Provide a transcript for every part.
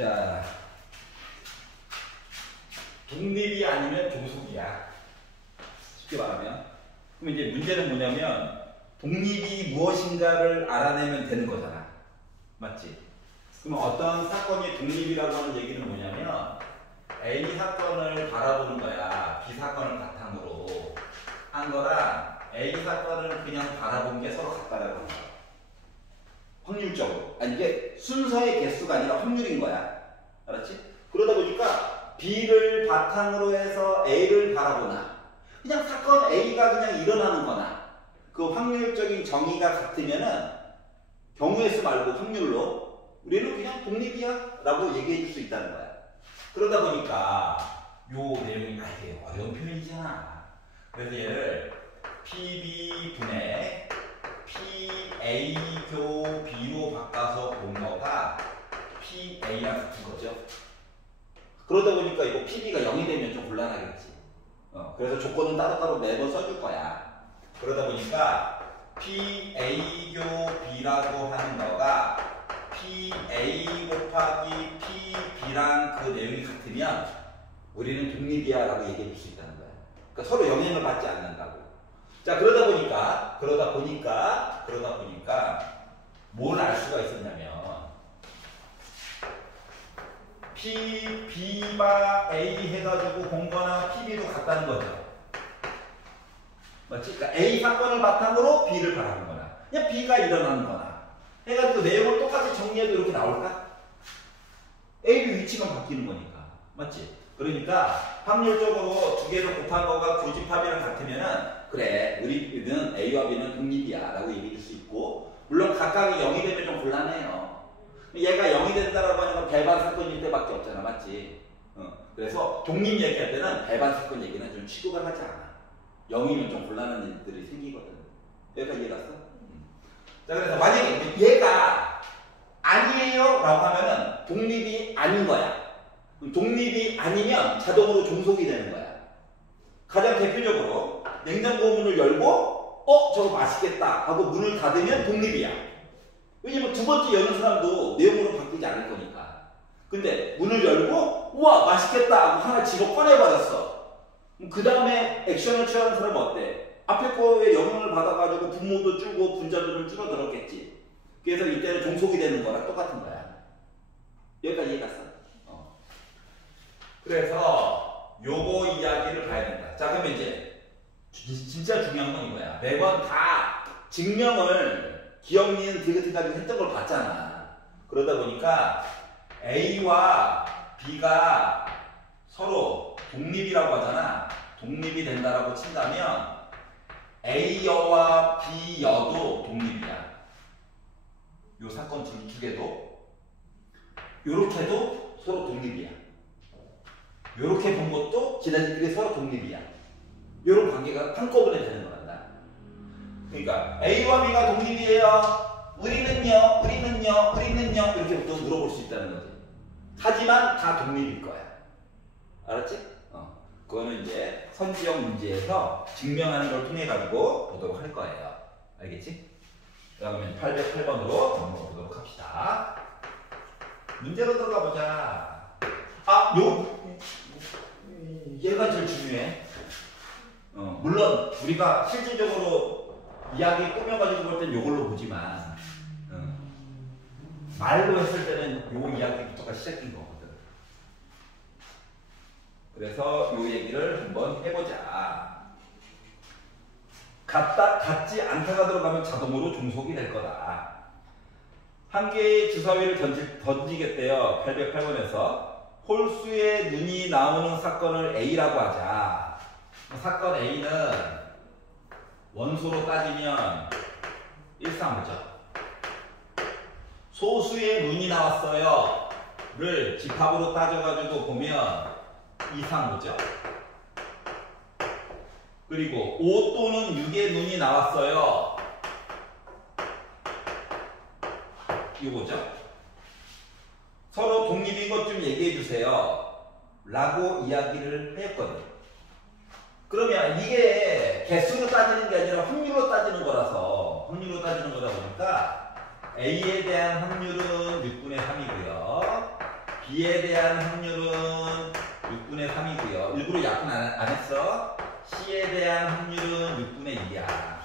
자, 독립이 아니면 종속이야. 쉽게 말하면. 그럼 이제 문제는 뭐냐면 독립이 무엇인가를 알아내면 되는 거잖아. 맞지? 그럼 어떤 사건이 독립이라고 하는 얘기는 뭐냐면 A 사건을 바라보는 거야. B 사건을 바탕으로 한 거랑 A 사건을 그냥 바라본 게 서로 같다라고 한다. 확률적으로. 아니 이게 순서의 개수가 아니라 확률인 거야. 알았지? 그러다 보니까 B를 바탕으로 해서 A를 바라보나 그냥 사건 A가 그냥 일어나는 거나 그 확률적인 정의가 같으면은 경우의 수 말고 확률로 우리는 그냥 독립이야 라고 얘기해 줄 수 있다는 거야. 그러다 보니까 요 내용이 되게 어려운 표현이잖아. 그래서 얘를 PB분의 PA 교 B로 바꿔서 본 거가 PA랑 같은 거죠. 그러다 보니까 이거 PB가 0이 되면 좀 곤란하겠지. 그래서 조건은 따로따로 매번 써줄 거야. 그러다 보니까 PA 교 B라고 하는 거가 PA 곱하기 PB랑 그 내용이 같으면 우리는 독립이야 라고 얘기해 줄 수 있다는 거야. 그러니까 서로 영향을 받지 않는다고. 자, 그러다 보니까 뭘 알 수가 있었냐면 PB바 A 해가지고 본 거나 PB도 같다는 거죠. 맞지? 그러니까 A 사건을 바탕으로 B를 바라는 거나 그냥 B가 일어나는 거나 해가지고 내용을 똑같이 정리해도 이렇게 나올까? A, B 위치만 바뀌는 거니까. 맞지? 그러니까 확률적으로 두 개를 곱한 거가 교집합이랑 같으면은 그래 우리는 A와 B는 독립이야 라고 얘기해 줄 수 있고 물론 각각이 0이 되면 좀 곤란해요. 얘가 0이 된다라고 하는 건 배반 사건일 때밖에 없잖아. 맞지? 그래서 독립 얘기할 때는 배반 사건 얘기는 좀 취급을 하지 않아. 0이면 좀 곤란한 일들이 생기거든. 여기까지 이해갔어? 자, 그래서 만약에 얘가 아니에요 라고 하면은 독립이 아닌 거야. 독립이 아니면 자동으로 종속이 되는 거야. 가장 대표적으로 냉장고 문을 열고 저거 맛있겠다 하고 문을 닫으면 독립이야. 왜냐면 두 번째 여는 사람도 내용으로 바뀌지 않을 거니까. 근데 문을 열고 우와 맛있겠다 하고 하나 집어 꺼내버렸어. 그 다음에 액션을 취하는 사람은 어때? 앞에 거에 영향을 받아가지고 분모도 줄고 분자도 좀 줄어들었겠지. 그래서 이때는 종속이 되는 거랑 똑같은 거야. 여기까지 이해갔어? 그래서 요거 이야기를 봐야 된다. 자, 그러면 이제 진짜 중요한 건 이거야. 매번 다 증명을 기억, 니은, 디귿 가지고 했던 걸 봤잖아. 그러다 보니까 A와 B가 서로 독립이라고 하잖아. 독립이 된다라고 친다면 A여와 B여도 독립이야. 요 사건 두 개도 요렇게도 서로 독립이야. 요렇게 본 것도 지네들끼리 서로 독립이야. 요런 관계가 한꺼번에 되는 거란다. 그러니까 A와 B가 독립이에요. 우리는요 이렇게부터 물어볼 수 있다는 거지. 하지만 다 독립일 거야. 알았지? 그거는 이제 선지형 문제에서 증명하는 걸 통해 가지고 보도록 할 거예요. 알겠지? 그러면 808번으로 넘어보도록 합시다. 문제로 들어가 보자. 얘가 제일 중요해. 물론 우리가 실질적으로 이야기 꾸며가지고 볼 땐 요걸로 보지만 말로 했을 때는 요 이야기부터가 시작인 거거든. 그래서 요 얘기를 한번 해보자. 같지 않다가 들어가면 자동으로 종속이 될 거다. 한 개의 주사위를 던지겠대요. 808번에서. 홀수의 눈이 나오는 사건을 A라고 하자. 사건 A는 원소로 따지면 일상보죠. 소수의 눈이 나왔어요. 를 집합으로 따져가지고 보면 이상보죠. 그리고 5 또는 6의 눈이 나왔어요. 이거죠. 서로 독립인 것 좀 얘기해 주세요. 라고 이야기를 했거든. 그러면 이게 개수로 따지는 게 아니라 확률로 따지는 거라서 확률로 따지는 거다 보니까 A에 대한 확률은 6분의 3이고요. B에 대한 확률은 6분의 3이고요. 일부러 약분 안 했어. C에 대한 확률은 6분의 2야.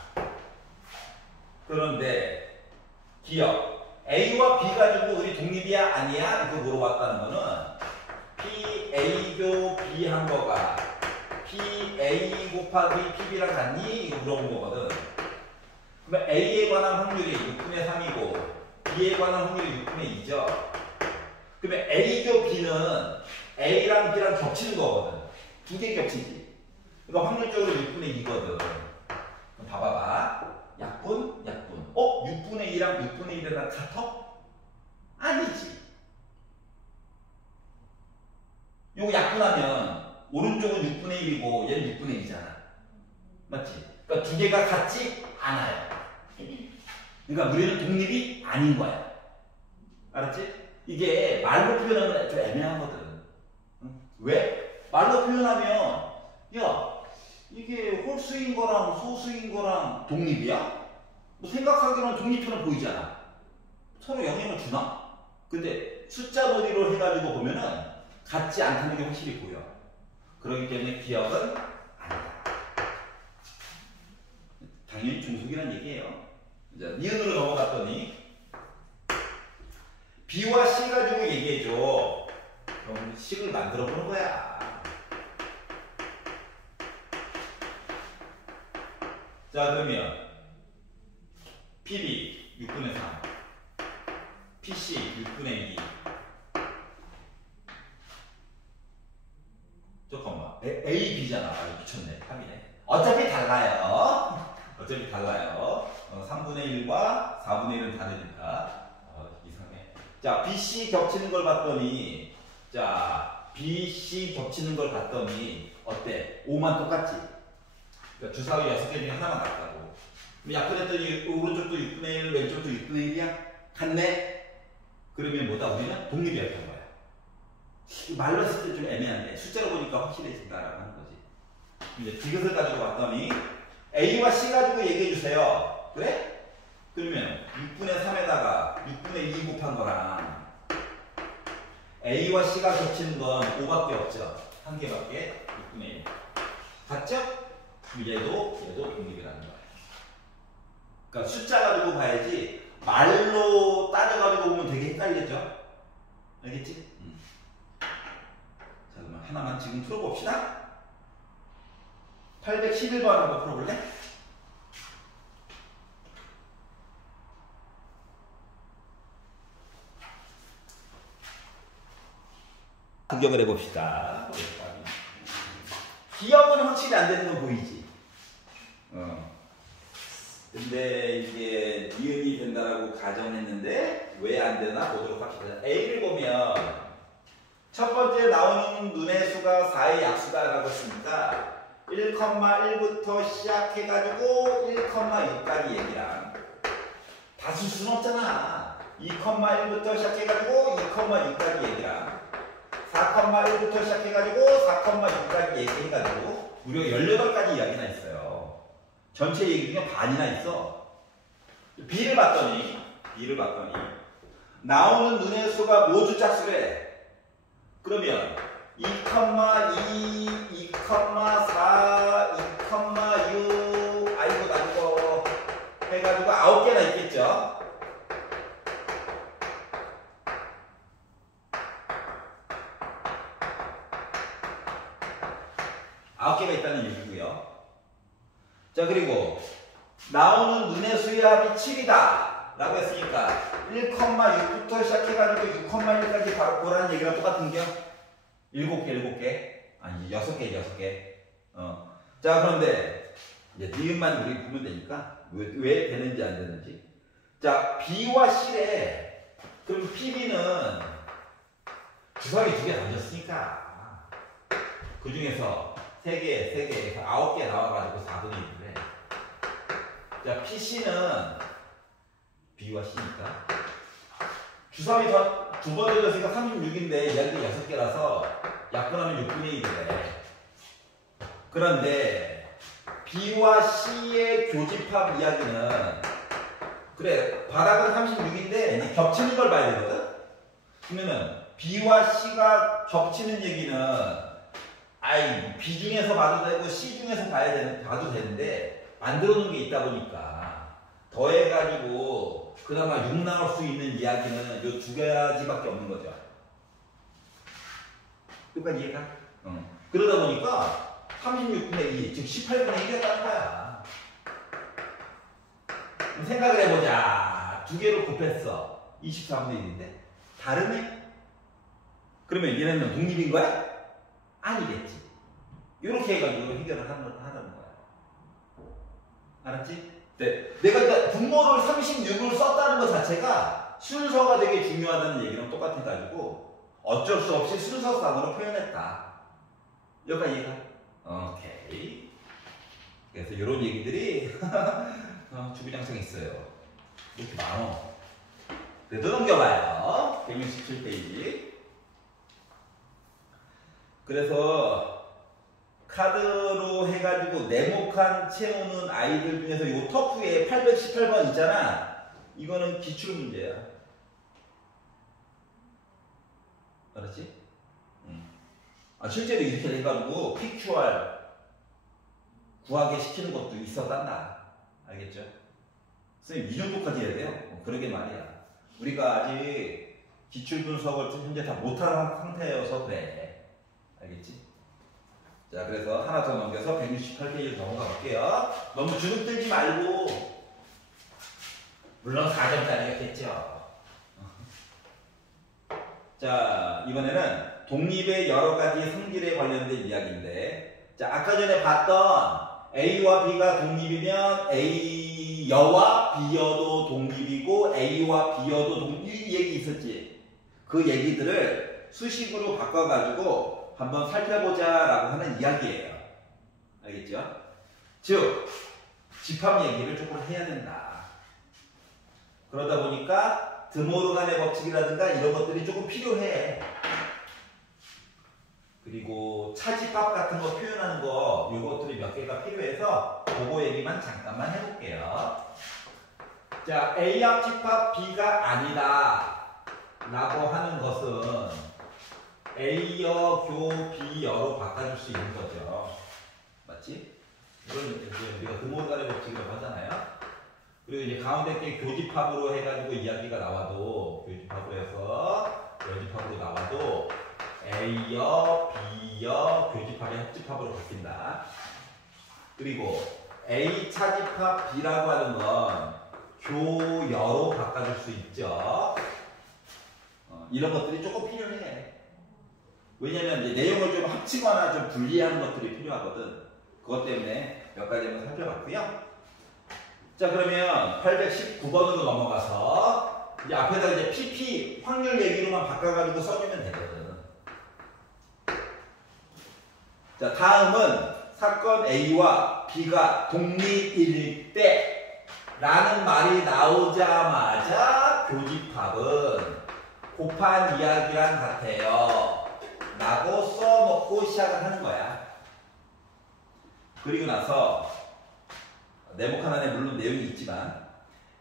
그런데 기억. A와 B 가지고 우리 독립이야? 아니야? 이거 물어봤다는 거는 P, A교 B 한 거가 P, A 곱하기 PB랑 같니? 이거 물어본 거거든. 그러면 A에 관한 확률이 6분의 3이고 B에 관한 확률이 6분의 2죠. 그러면 A교 B는 A랑 B랑 겹치는 거거든. 두 개 겹치지. 그러니까 확률적으로 6분의 2거든. 그럼 봐봐봐. 약분, 약분. 6분의 2랑 6분의 1이랑 같아? 아니지. 요거 약분하면 오른쪽은 6분의 1이고 얘는 6분의 2잖아. 맞지? 그러니까 두 개가 같지 않아요. 그러니까 우리는 독립이 아닌 거야. 알았지? 이게 말로 표현하면 좀 애매하거든. 응? 왜? 말로 표현하면 야 이게 홀수인 거랑 소수인 거랑 독립이야? 뭐 생각하기로는 독립처럼 보이잖아. 서로 영향을 주나? 근데 숫자 놀이로 해가지고 보면은 같지 않다는 게 확실히 보여. 그렇기 때문에 기억은 아니다. 당연히 중속이란 얘기예요. 자, 니은으로 넘어갔더니 B와 C 가지고 얘기해줘. 그럼 식을 만들어 보는 거야. 자, 그러면 PB 6분의 3, PC 6분의 2. 잠깐만, A, B잖아. 아, 미쳤네. 3이네. 어차피 달라요. 어차피 달라요. 3분의 1과 4분의 1은 다르니까. 이상해. 자, BC 겹치는 걸 봤더니, 자, BC 겹치는 걸 봤더니, 어때? 5만 똑같지? 그러니까 주사위 6개 중에 하나만 같다고. 약분했더니 오른쪽도 6분의 1, 왼쪽도 6분의 1이야? 같네? 그러면 뭐다? 우리는 독립이었던 거야. 말로 했을 때 좀 애매한데 숫자로 보니까 확실해진다라고 하는 거지. 이제 이것을 가지고 봤더니 A와 C 가지고 얘기해 주세요. 그래? 그러면 6분의 3에다가 6분의 2 곱한 거랑 A와 C가 겹치는 건 5밖에 없죠. 한 개밖에. 6분의 1. 같죠? 얘도 독립이라는 거야. 그러니까 숫자 가지고 봐야지 말로 따져가지고 보면 되게 헷갈리죠? 알겠지? 자, 그러면 하나만 지금 풀어봅시다. 811번 한번 풀어볼래? 구경을 해봅시다. 기억은 확실히 안 되는 건 보이지? 근데 이게 니은이 된다라고 가정했는데 왜 안 되나 보도록 합시다. A를 보면 첫 번째 나오는 눈의 수가 4의 약수다라고 했으니까 1,1부터 시작해가지고 1,6까지 얘기랑 다 쓸 수는 없잖아. 2,1부터 시작해가지고 2,6까지 얘기랑 4,1부터 시작해가지고 4,6까지 얘기해가지고 무려 18가지 이야기나 있어요. 전체 얘기 중에 반이나 있어. B를 봤더니 나오는 눈의 수가 모두 짝수래. 그러면 2,2, 2,4, 2,6 아이고 나이거 해가지고 9개나 있겠죠. 아홉 개가 있다는 얘기고요. 자, 그리고 나오는 눈의 수의 합이 7이다 라고 했으니까 1,6부터 시작해가지고 6,1까지 바로 보라는 얘기랑 똑같은 겨? 7개 아니 6개 자, 그런데 이제 니은만 우리 보면 되니까 왜 되는지 안 되는지. 자, B와 C래. 그럼 PB는 주사위 2개 던졌으니까 그 중에서 3개에서 9개 나와가지고 4분의 1을 해. 자, PC는 B와 C니까 주사위 두 번 던졌으니까 36인데 얘한테 6개라서 약분하면 6분의 1이래. 그런데 B와 C의 교집합 이야기는 그래 바닥은 36인데 겹치는 걸 봐야 되거든. 그러면은 B와 C가 겹치는 얘기는 B 중에서 봐도 되고 C 중에서 봐도 되는데 만들어 놓은 게 있다 보니까 더해가지고 그나마 6 나올 수 있는 이야기는 이 두 가지밖에 없는 거죠. 여기까지 이해가? 그러다 보니까 36분의 2, 즉 18분의 1이었다는 거야. 그럼 생각을 해보자. 두 개로 곱했어. 24분의 1인데 다르네? 그러면 얘네는 독립인 거야? 아니겠지. 이렇게 해가지고 해결을 하는 거야. 알았지? 네. 내가 일단 분모를 36을 썼다는 것 자체가 순서가 되게 중요하다는 얘기랑 똑같아가지고 어쩔 수 없이 순서상으로 표현했다. 여기까지 이해가? 오케이. 그래서 이런 얘기들이 주구장창 있어요. 이렇게 많어. 그래도 넘겨봐요. 167페이지. 그래서 카드로 해가지고 네모칸 채우는 아이들 중에서 이 터프에 818번 있잖아. 이거는 기출문제야. 알았지? 실제로 이렇게 해가지고 PQR 구하게 시키는 것도 있었단다. 알겠죠? 선생님 이 정도까지 해야 돼요? 그러게 말이야. 우리가 아직 기출 분석을 현재 다 못하는 상태여서 그래. 알겠지? 자, 그래서 하나 더 넘겨서 168페이지로 넘어가 볼게요. 너무 주눅들지 말고, 물론 4점짜리였겠죠. 자, 이번에는 독립의 여러 가지 성질에 관련된 이야기인데, 자, 아까 전에 봤던 A와 B가 독립이면 A여와 B여도 독립이고 A와 B여도 독립 이 얘기 있었지. 그 얘기들을 수식으로 바꿔가지고 한번 살펴보자라고 하는 이야기예요. 알겠죠? 즉, 집합 얘기를 조금 해야 된다. 그러다 보니까 드모르간의 법칙이라든가 이런 것들이 조금 필요해. 그리고 차집합 같은 거 표현하는 거 이것들이 몇 개가 필요해서 그거 얘기만 잠깐만 해볼게요. 자, A합 집합 B가 아니다 라고 하는 것은 A여 교 B여로 바꿔줄 수 있는 거죠. 맞지? 이건 우리가 드모르간의 법칙이라고 하잖아요. 그리고 이제 가운데 게 교집합으로 해가지고 이야기가 나와도 교집합으로 해서 여집합으로 나와도 A여, B여, 교집합이 합집합으로 바뀐다. 그리고 A 차집합 B라고 하는 건 교여로 바꿔줄 수 있죠. 이런 것들이 조금 필요해. 왜냐면 이제 내용을 좀 합치거나 좀 분리하는 것들이 필요하거든. 그것 때문에 몇 가지 한번 살펴봤고요. 자, 그러면 819번으로 넘어가서 이제 앞에다 이제 PP 확률 얘기로만 바꿔가지고 써주면 되거든. 자, 다음은 사건 A와 B가 독립일 때 라는 말이 나오자마자 교집합은 곱한 이야기랑 같아요 라고 써놓고 시작을 하는 거야. 그리고 나서 네모칸 안에 물론 내용이 있지만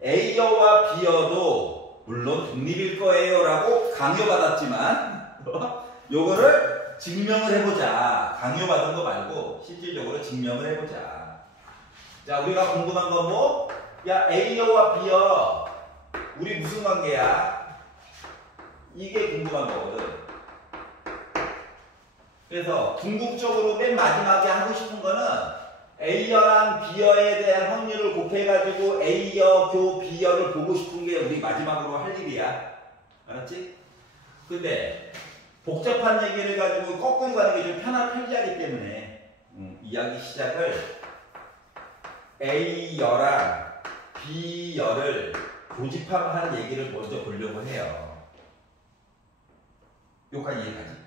A여와 B여도 물론 독립일 거예요 라고 강요받았지만 요거를 증명을 해보자. 강요받은 거 말고 실질적으로 증명을 해보자. 자, 우리가 궁금한 건 뭐? 야, A여와 B여 우리 무슨 관계야? 이게 궁금한 거거든. 그래서 궁극적으로 맨 마지막에 하고 싶은 거는 A여랑 B여에 대한 확률을 곱해가지고 A여 교 B여를 보고 싶은 게 우리 마지막으로 할 일이야. 알았지? 근데 복잡한 얘기를 가지고 거꾸로 가는 게 좀 편리하기 때문에 이야기 시작을 A여랑 B여를 교집합하는 얘기를 먼저 보려고 해요. 여기까지 이해가지?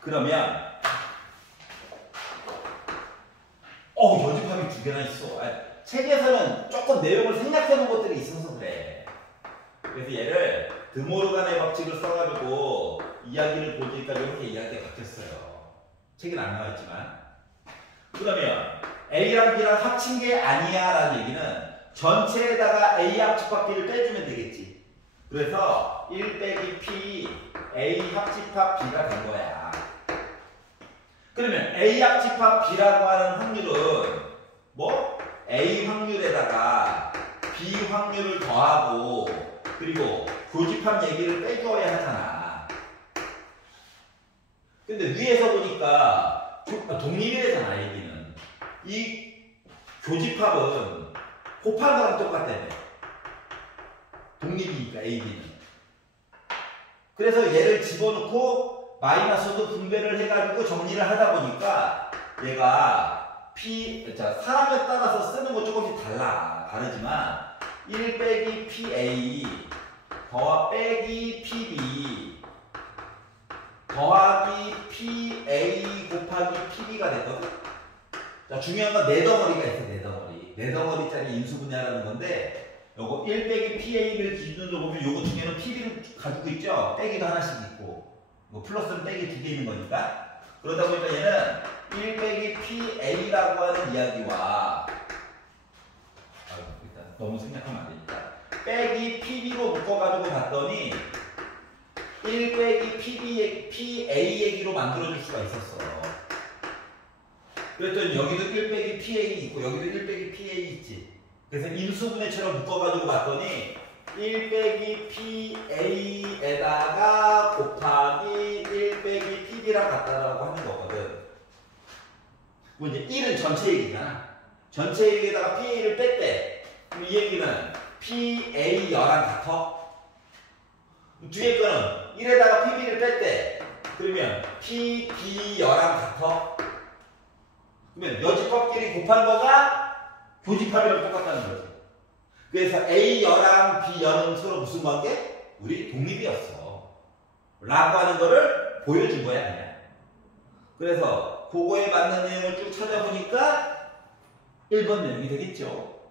그러면 여집합이 두 개나 있어. 책에서는 조금 내용을 생략해 놓은 것들이 있어서 그래. 그래서 얘를 드모르간의 법칙을 써가지고 이야기를 보니까 이렇게 이야기가 바뀌었어요. 책엔 안 나와있지만. 그러면 A랑 B랑 합친 게 아니야 라는 얘기는 전체에다가 A 합집합 B를 빼주면 되겠지. 그래서 1 빼기 P A 합집합 B가 된 거야. 그러면 A 합집합 B라고 하는 확률은 뭐? A 확률에다가 B 확률을 더하고 그리고 교집합 얘기를 빼줘야 하잖아. 근데 위에서 보니까 독립이래잖아, AB는. 이 교집합은 곱한 거랑 똑같다며. 독립이니까 AB는. 그래서 얘를 집어넣고 마이너스도 분배를 해가지고 정리를 하다 보니까 얘가 사람에 따라서 쓰는 거 조금씩 다르지만 1 빼기 PA 더하 빼기 PB 더하기 PA 곱하기 PB가 됐거든. 자, 중요한 건 네 덩어리가 있어. 네 덩어리짜리 인수분해하라는 건데 요거 1 빼기 PA를 기준으로 보면 요거 중에는 PB를 가지고 있죠. 빼기도 하나씩 있고 뭐 플러스는 빼기 2개 있는 거니까. 그러다 보니까 얘는 1 빼기 PA라고 하는 이야기와 일단 너무 생략하면 안 되니까 빼기 PB로 묶어가지고 봤더니 1 빼기 PA 얘기로 만들어줄 수가 있었어. 그랬더니 여기도 1 빼기 PA 있고 여기도 1 빼기 PA 있지. 그래서 인수분해처럼 묶어가지고 봤더니 1 빼기 PA에다가 곱하기 1 빼기 PB랑 같다라고 하는 거거든. 뭐 이제 1은 전체 얘기잖아. 전체 얘기에다가 PA를 뺐대. 그럼 이 얘기는 PA 여랑 같아? 뒤에 거는 1에다가 PB를 뺐대. 그러면 PB 여랑 같아? 그러면 여집합끼리 곱한 거가 교집합이랑 똑같다는 거지. 그래서 A 여랑 B 여는 서로 무슨 관계? 우리 독립이었어. 라고 하는 거를 보여준 거야, 그냥. 그래서 그거에 맞는 내용을 쭉 찾아보니까 1번 내용이 되겠죠.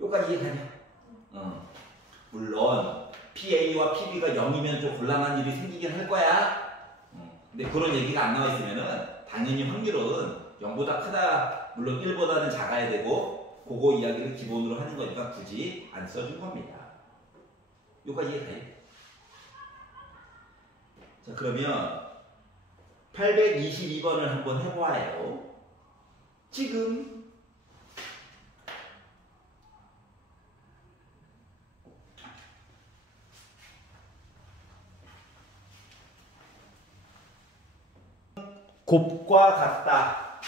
여기까지 이해가냐? 물론 PA와 PB가 0이면 좀 곤란한 일이 생기긴 할 거야. 근데 그런 얘기가 안 나와 있으면은 당연히 확률은 0보다 크다. 물론 1보다는 작아야 되고 그거 이야기를 기본으로 하는 거니까 굳이 안 써준 겁니다. 여기까지 이해가요? 자, 그러면 822번을 한번 해봐요. 지금 곱과 같다.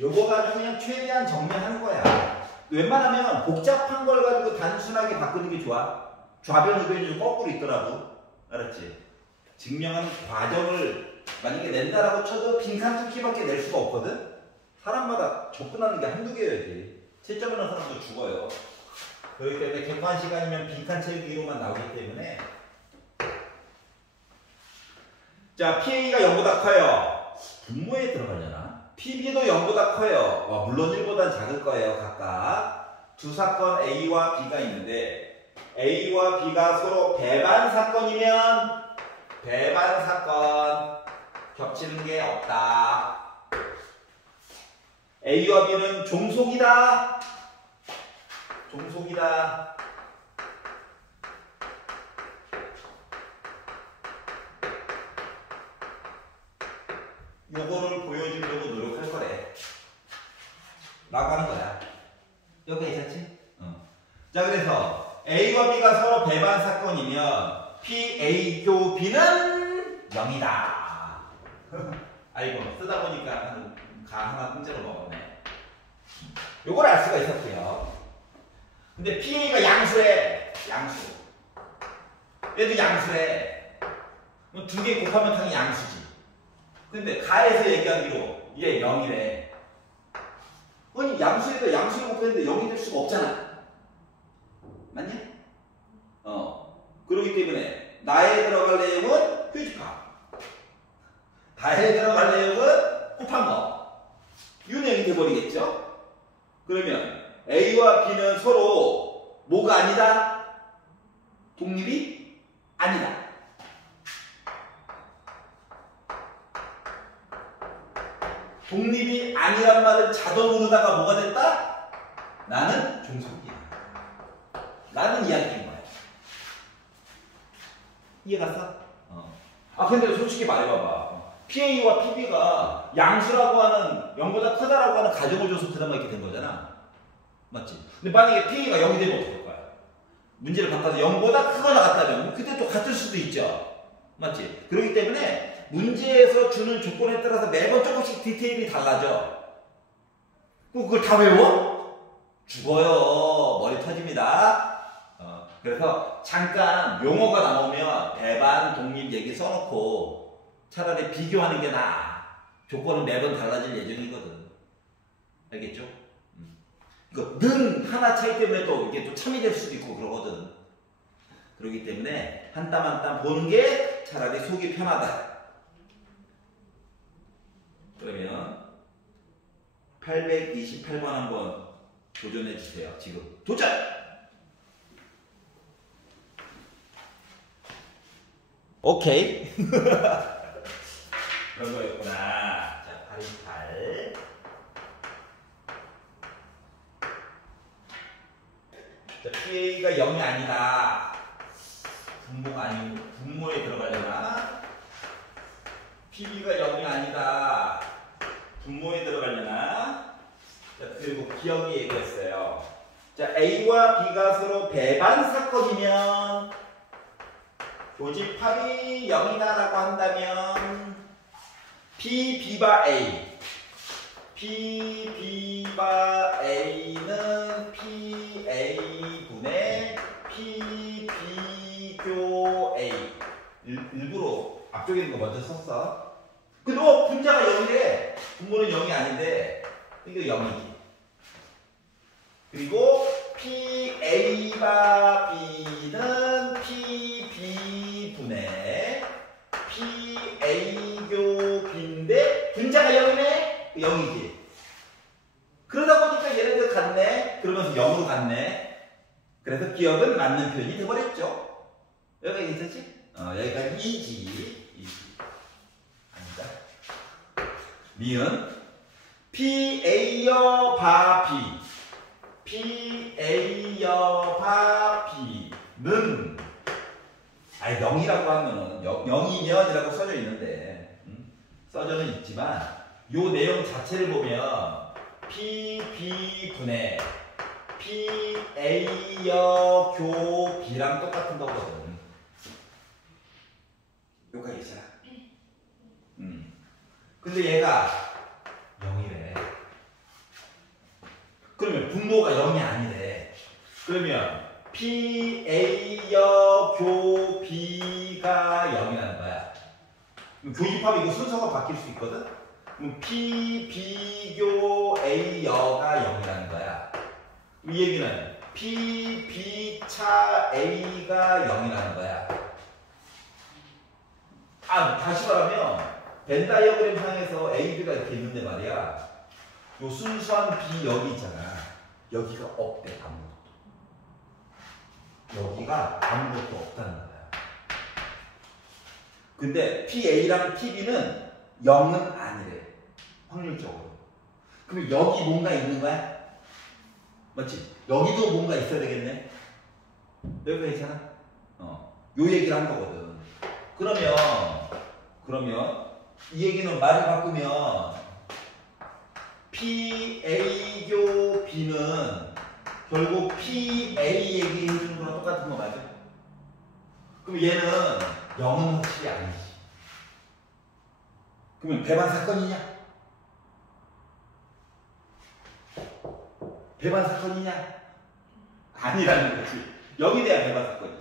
요거 가지고 그냥 최대한 정리하는 거야. 웬만하면 복잡한 걸 가지고 단순하게 바꾸는 게 좋아. 좌변, 우변이 좀 거꾸로 있더라도. 알았지? 증명하는 과정을 만약에 낸다라고 쳐도 빈칸 뚫기밖에 낼 수가 없거든? 사람마다 접근하는 게 한두 개여야지. 채점을 하는 사람도 죽어요. 그렇기 때문에 객관 시간이면 빈칸 채우기로만 나오기 때문에. 자, PA가 0보다 커요. 분모에 들어가려나? PB도 0보다 커요. 와, 물론 1보다 작을 거예요, 각각. 두 사건 A와 B가 있는데 A와 B가 서로 배반 사건이면 배반 사건 겹치는 게 없다. A와 B는 종속이다. 종속이다. 요거를 보여주려고 노력할 거래. 라고 하는 거야. 여기 있었지? 자, 그래서 A와 B가 서로 배반 사건이면 PA 교 B는 0이다. 아이고, 쓰다 보니까 가 하나 공짜로 먹었네. 요걸 알 수가 있었고요. 근데 PA가 양수래. 양수. 얘도 양수래. 두 개 곱하면 당연히 양수지. 근데 가에서 얘기하기로 얘 0이래. 아니, 양수에다 양수를 곱했는데 0이 될 수가 없잖아. 맞냐? 그러기 때문에 나에 들어갈 내용은 교집합, 다에 들어갈 내용은 곱한 거. 이 내용이 돼버리겠죠? 그러면 A와 B는 서로 뭐가 아니다? 독립이 아니다. 독립이 아니란 말은 자동으로다가 뭐가 됐다? 나는 종속이야. 라는 이야기인 거야. 이해갔어? 아 근데 솔직히 말해봐봐. PA와 PB가 양수라고 하는 0보다 크다라고 하는 가정을 줘서 그나마 이렇게 된 거잖아. 맞지? 근데 만약에 PA가 0이 되면 어떡할 거야? 문제를 바꿔서 0보다 크거나 같다면 그때 또 같을 수도 있죠. 맞지? 그렇기 때문에 문제에서 주는 조건에 따라서 매번 조금씩 디테일이 달라져. 그걸 다 외워? 죽어요. 머리 터집니다. 그래서 잠깐 용어가 나오면 배반, 독립 얘기 써놓고 차라리 비교하는 게 나아. 조건은 매번 달라질 예정이거든. 알겠죠? 이거 는 하나 차이 때문에 또 이게 또 참이 될 수도 있고 그러거든. 그렇기 때문에 한 땀 한 땀 보는 게 차라리 속이 편하다. 그러면 828번 한번 도전해 주세요. 지금 도전! 오케이. 그런 거였구나. 자, 828. 자, PA가 0이 아니다. 분모가 아니고 분모에 들어가려나? PB가 0이 아니다. 분모에 들어가려나? 자, 그리고 기억이 얘기했어요. 자, A와 B가 서로 배반 사건이면 교집합이 0이다라고 한다면 P, B바 A P, B바 A는 P, A분의 P, B교 A 일부러 앞쪽에 있는 거 먼저 썼어. 근데 분자가 0이래. 분모는 0이 아닌데 이거 0이지. 그리고 P, A바 B는 P, B분의 P, A교 B인데 분자가 0이네? 0이지. 그러다 보니까 얘네들 같네. 그러면서 0으로 갔네. 그래서 기억은 맞는 표현이 돼버렸죠. 여기가 있었지? 여기가 2지. 아니다. 미은 P, A여 바 B P, A여 바 B는 0이라고 하면은 0이면이라고 써져 있는데 써져는 있지만 요 내용 자체를 보면 P, B분의 P, A여 교 B랑 똑같은 거거든. 요가 있잖아. 근데 얘가 0이래. 그러면 분모가 0이 아니래. 그러면 P, A여 교 B가 0이라는 거야. 교집합이 이거 순서가 바뀔 수 있거든? 그럼 P, B교 A여가 0이라는 거야. 이 얘기는 P, B 차 A가 0이라는 거야. 다시 말하면 벤 다이어그램 상에서 A, B가 이렇게 있는데 말이야. 요 순수한 B 여기 있잖아. 여기가 없대. 아무것도. 여기가 아무것도 없다는 거야. 근데 PA랑 PB는 0은 아니래. 확률적으로. 그럼 여기 뭔가 있는 거야? 맞지? 여기도 뭔가 있어야 되겠네? 여기가 있잖아? 요 얘기를 한 거거든. 그러면 이 얘기는 말을 바꾸면 PA교 B는 결국 PA 얘기해주는 거랑 똑같은 거 맞아? 그럼 얘는 0은 확실히 아니지. 그러면 배반 사건이냐? 배반 사건이냐? 아니라는 거지. 여기 대한 배반 사건이지.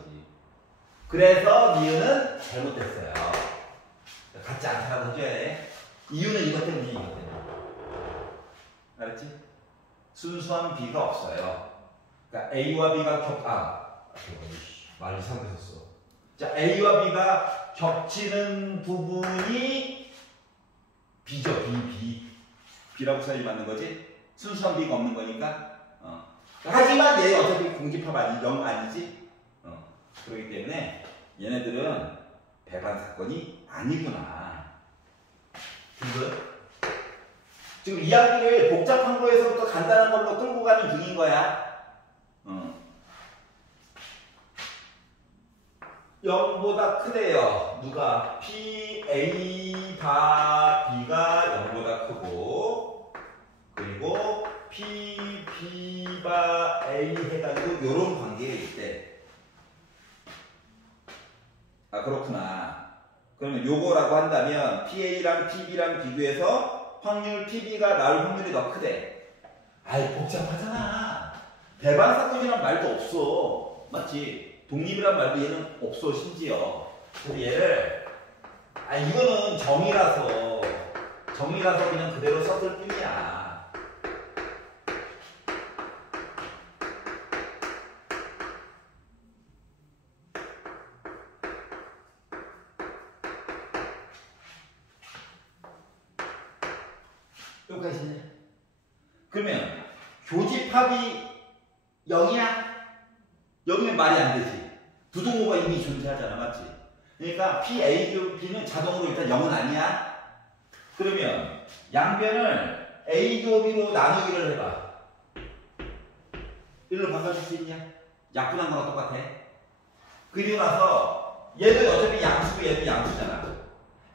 그래서 니은은 잘못됐어요. 같지 않다라고 해줘야 돼. 이유는 이것 때문에 이것 때문에. 알았지? 순수한 B가 없어요. 그러니까 A와 B가 말 이상하게 썼어. 자, A와 B가 겹치는 부분이 B죠. B라고 써야 맞는 거지? 순수한 B가 없는 거니까. 하지만 얘 어차피 공집합 아니, 0 아니지? 그렇기 때문에 얘네들은 배반 사건이 아니구나. 지금 이야기를 복잡한 거에서부터 간단한 걸로 끌고 가는 중인 거야. 0보다 크대요. 누가? P, A 바 B가 0보다 크고, 그리고 P, B 바 A 해가지고 요런 관계가 있대. 아, 그렇구나. 그러면 요거라고 한다면 PA랑 PB랑 비교해서 확률 PB가 나올 확률이 더 크대. 아이, 복잡하잖아. 배반 사건이란 말도 없어. 맞지? 독립이란 말도 얘는 없어, 심지어. 그래서 얘를, 아, 이거는 정의라서 그냥 그대로 썼을 뿐이야. 여기까지네. 그러면 교집합이 0이야? 0이면 말이 안 되지. 부동호가 이미 존재하잖아, 맞지? 그러니까 PA 교 B는 자동으로 일단 0은 아니야. 그러면 양변을 A 교 B로 나누기를 해봐. 일로 바꿔줄 수 있냐? 약분한 거랑 똑같아. 그리고 나서 얘도 어차피 양수고 얘도 양수잖아.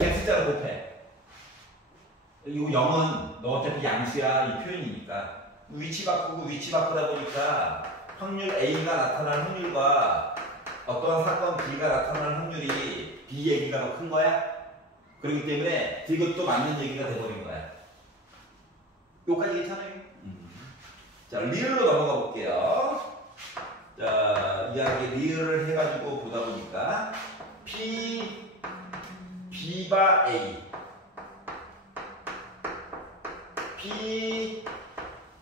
X자로 곱해. 이거 0은 너 어차피 양수야, 이 표현이니까. 위치 바꾸다 보니까 확률 A가 나타날 확률과 어떠한 사건 B가 나타날 확률이 B 얘기가 더 큰 거야. 그렇기 때문에 이것도 맞는 얘기가 돼버린 거야. 여기까지 괜찮아요? 자, 리을로 넘어가 볼게요. 자, 이야기 리을을 해가지고 보다 보니까 P, B바 A, P,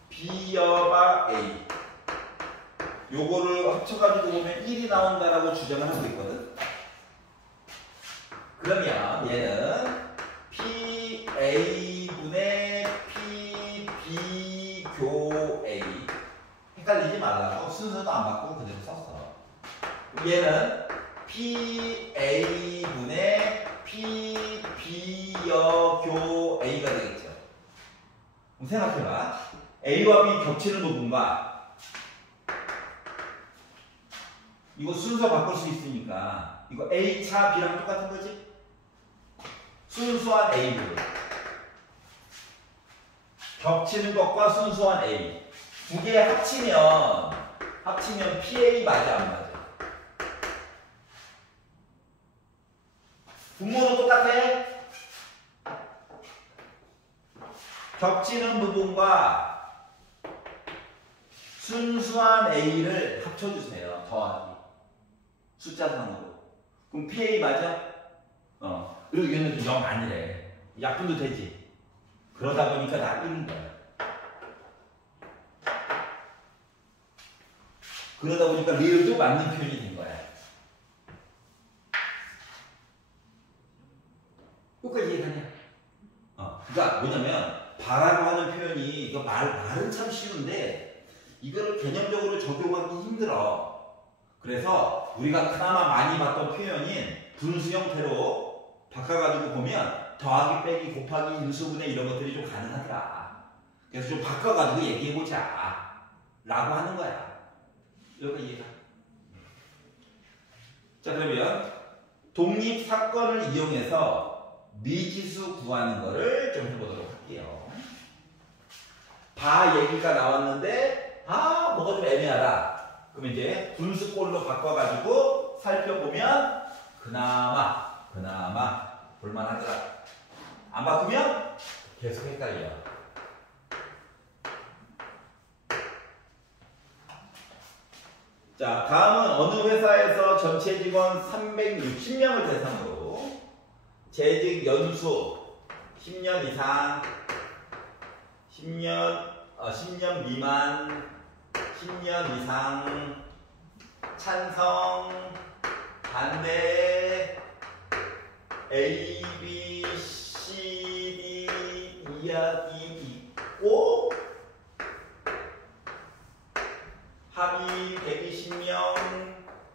B여바 A, 요거를 합쳐가지고 보면 1이 나온다라고 주장을 하고 있거든. 그러면 얘는 PA분의 PB 교 A, 헷갈리지 말라고 순서도 안 바꾸고 그대로 썼어. 얘는 PA분의 PB여 교 A가 되겠죠. 그럼 생각해봐. A와 B 겹치는 부분과 이거 순서 바꿀 수 있으니까 이거 A 차 B랑 똑같은 거지? 순수한 A 부분, 겹치는 것과 순수한 A 두 개 합치면 PA 맞아, 안 맞아? 분모는 똑같아? 겹치는 부분과 순수한 A를 합쳐주세요. 더하기 숫자상으로. 그럼 PA 맞아? 그리고 얘는 0 아니래. 약분도 되지. 그러다 보니까 나 1인 거야. 그러다 보니까 리을도 맞는 표현이 된 거야. 여기까지 이해가냐? 그러니까 뭐냐면 바라고 하는 표현이 이거 말은 참 쉬운데 이거를 개념적으로 적용하기 힘들어. 그래서 우리가 그나마 많이 봤던 표현인 분수 형태로 바꿔가지고 보면 더하기, 빼기, 곱하기, 인수분해 이런 것들이 좀 가능하더라. 그래서 좀 바꿔가지고 얘기해보자 라고 하는 거야. 여기가 이해가? 자, 그러면 독립사건을 이용해서 미지수 구하는 거를 좀 해보도록 할게요. 바 얘기가 나왔는데 뭐가 좀 애매하다. 그럼 이제 분수꼴로 바꿔가지고 살펴보면 그나마 볼만하더라. 안 바꾸면 계속 헷갈려. 자, 다음은 어느 회사에서 전체 직원 360명을 대상으로 재직 연수 10년 이상, 10년 미만, 10년 이상, 찬성, 반대, A, B, C, D 이야기 있고 합의 120명,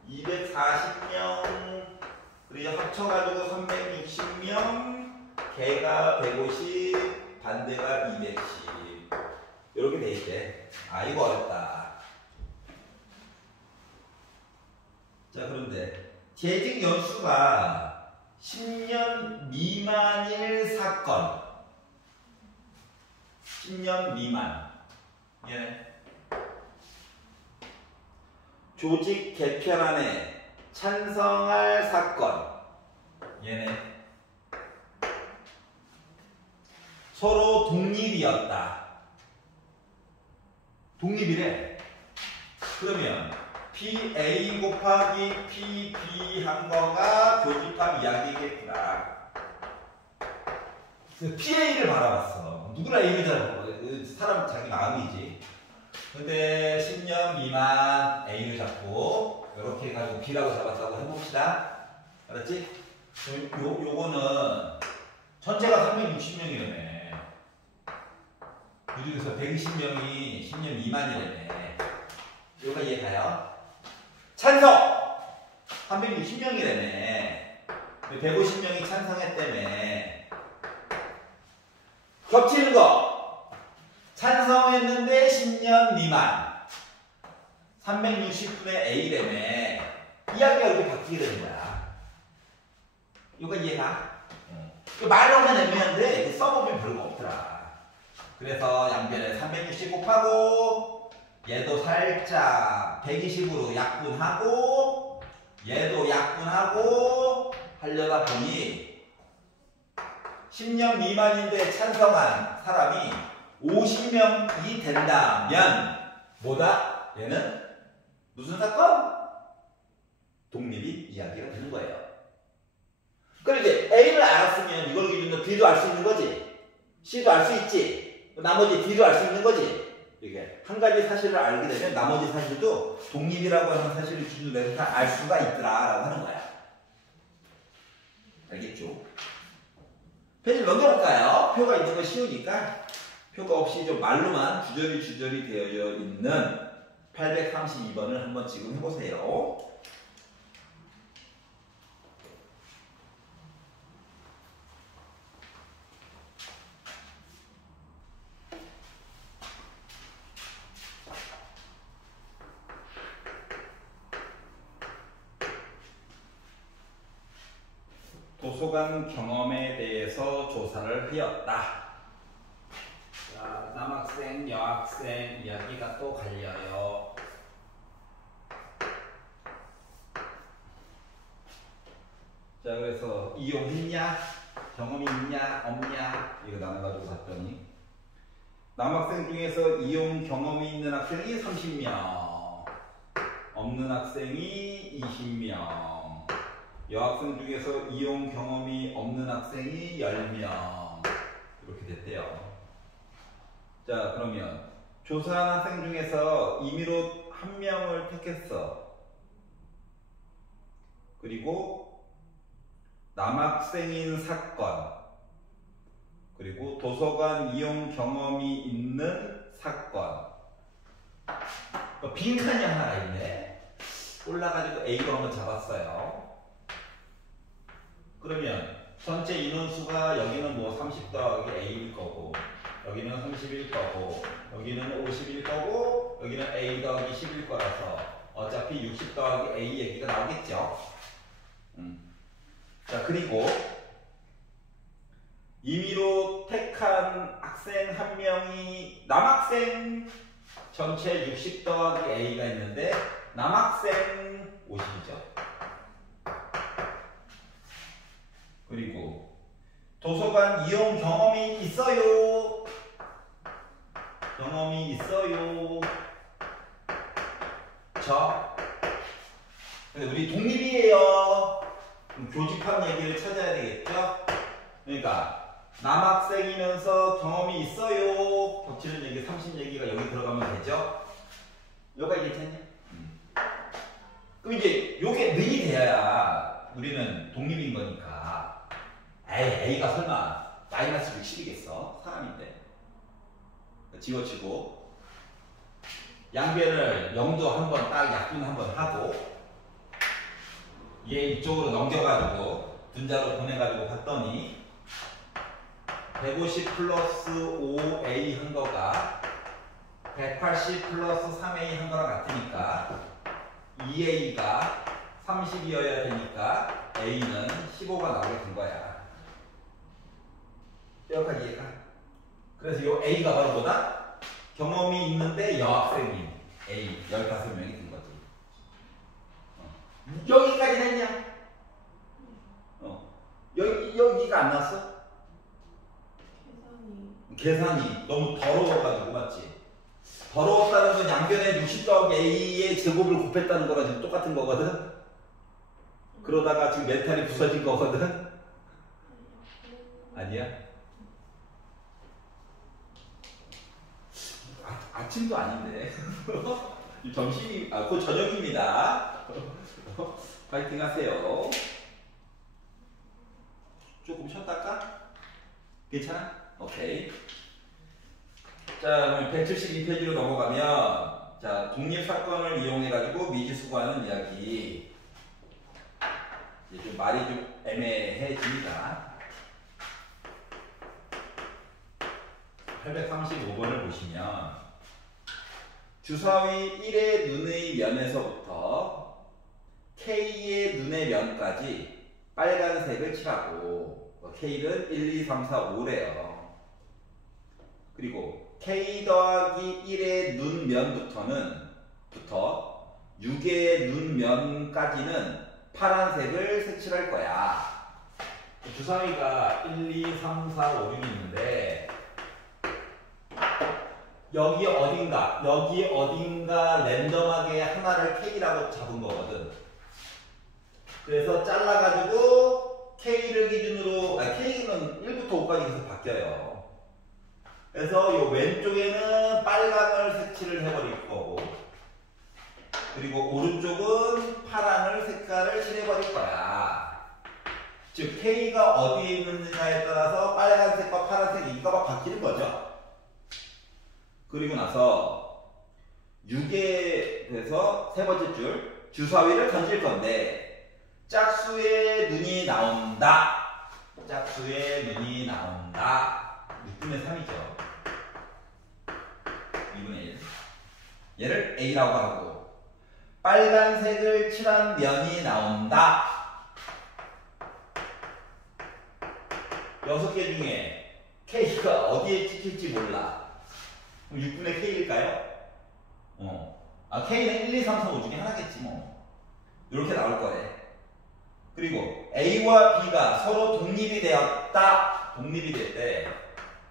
240명, 그리고 합쳐가지고 360명, 개가 150, 반대가 210 이렇게 돼 있대. 이거 어렵다. 자, 그런데 재직 연수가 10년 미만일 사건. 10년 미만. 예. 조직 개편안에 찬성할 사건. 얘네. 서로 독립이었다. 독립이래. 그러면 PA 곱하기 PB 한 거가 교집합 이야기겠구나. PA를 바라봤어. 누구나 A를 잡고, 사람 자기 마음이지. 근데 10년 미만 A를 잡고, 이렇게 해가지고 B라고 잡았다고 해봅시다. 알았지? 요거는 전체가 360명이라며. 그 중에서 120명이 10년 미만이라며. 요거 이해가요? 찬성! 360명이라며. 150명이 찬성했다며. 겹치는 거. 찬성했는데 10년 미만. 360분의 A라며. 이야기가 이렇게 바뀌게 되는 거야. 이거 이해가? 말로만 애매한데 써보면 별거 없더라. 그래서 양변에 360 곱하고 얘도 살짝 120으로 약분하고 얘도 약분하고 하려다 보니 10년 미만인데 찬성한 사람이 50명이 된다면 뭐다? 얘는 무슨 사건? 독립이 이야기가 되는 거예요. 그럼 이제 A를 알았으면 이걸 기준으로 B도 알 수 있는 거지. C도 알 수 있지. 나머지 D도 알 수 있는 거지. 이게 한 가지 사실을 알게 되면 나머지 사실도 독립이라고 하는 사실을 기준으로 해서 알 수가 있더라라고 하는 거야. 알겠죠? 페이지 넘겨볼까요? 표가 있는 거 쉬우니까 표가 없이 좀 말로만 주저리 되어 있는 832번을 한번 지금 해보세요. 도서관 경험에 대해서 조사를 하였다. 자, 남학생, 여학생 이야기가 또 갈려요. 자, 그래서 이용했냐? 경험이 있냐? 없냐? 이거 나눠가지고 봤더니 남학생 중에서 이용 경험이 있는 학생이 30명, 없는 학생이 20명. 여학생 중에서 이용 경험이 없는 학생이 10명. 이렇게 됐대요. 자, 그러면 조사한 학생 중에서 임의로 1명을 택했어. 그리고 남학생인 사건. 그리고 도서관 이용 경험이 있는 사건. 빈칸이 하나가 있네. 올라가지고 A로 한번 잡았어요. 그러면 전체 인원수가 여기는 뭐 30 더하기 A일 거고 여기는 30일 거고 여기는 50일 거고 여기는 A 더하기 10일 거라서 어차피 60 더하기 A 얘기가 나오겠죠. 자, 그리고 임의로 택한 학생 1명이 남학생 전체 60 더하기 A가 있는데 남학생 50이죠. 그리고 도서관 이용 경험이 있어요. 경험이 있어요. 근데 우리 독립이에요. 교집합 얘기를 찾아야 되겠죠? 그러니까 남학생이면서 경험이 있어요. 겹치는 얘기 30 얘기가 여기 들어가면 되죠? 요가 이해했냐? 그럼 이제 요게 능이 돼야 우리는 독립인 거니까. A가 설마 마이너스 60이겠어? 사람인데. 지워치고 양변을 0도 한번 딱 약분 한번 하고 얘 이쪽으로 넘겨가지고 분자로 보내가지고 봤더니 150 플러스 5A 한 거가 180 플러스 3A 한 거랑 같으니까 2A가 30이어야 되니까 A는 15가 나오게 된 거야. 여기까지 이해가? 그래서 이 A가 바로 뭐다? 경험이 있는데 여학생인 A 15명이 된 거지. 여기까지 했냐? 여기가 안 났어? 계산이 너무 더러워가지고 맞지? 더러웠다는 건 양변에 60 더하기 A의 제곱을 곱했다는 거랑 지금 똑같은 거거든? 그러다가 지금 멘탈이 부서진 거거든? 아니야? 아침도 아닌데. 점심이, 곧 저녁입니다. 파이팅 하세요. 조금 쉬었다 할까? 괜찮아? 오케이. 자, 그럼 172페이지로 넘어가면, 자, 독립사건을 이용해가지고 미지수구하는 이야기. 이제 좀 말이 좀 애매해집니다. 835번을 보시면, 주사위 1의 눈의 면에서부터 K의 눈의 면까지 빨간색을 칠하고, K는 1, 2, 3, 4, 5래요. 그리고 K 더하기 1의 눈면부터 6의 눈면까지는 파란색을 색칠할 거야. 주사위가 1, 2, 3, 4, 5, 6이 있는데 여기 어딘가 랜덤하게 하나를 K라고 잡은 거거든. 그래서 잘라가지고 K를 기준으로, K는 1부터 5까지 계속 바뀌어요. 그래서 이 왼쪽에는 빨강을 색칠을 해버릴 거고, 그리고 오른쪽은 파랑을 색깔을 칠해버릴 거야. 즉 K가 어디에 있느냐에 따라서 빨간색과 파란색 이거가 바뀌는 거죠. 그리고 나서 6에 대해서 세 번째 줄 주사위를 던질 건데 짝수의 눈이 나온다. 짝수의 눈이 나온다. 6분의 3이죠. 2분의 1. 얘를 A라고 하고 빨간색을 칠한 면이 나온다. 6개 중에 K가 어디에 찍힐지 몰라. 그럼 6분의 K일까요? K는 1, 2, 3, 4, 5 중에 하나겠지 뭐. 이렇게 나올 거래. 그리고 A와 B가 서로 독립이 되었다. 독립이 됐대.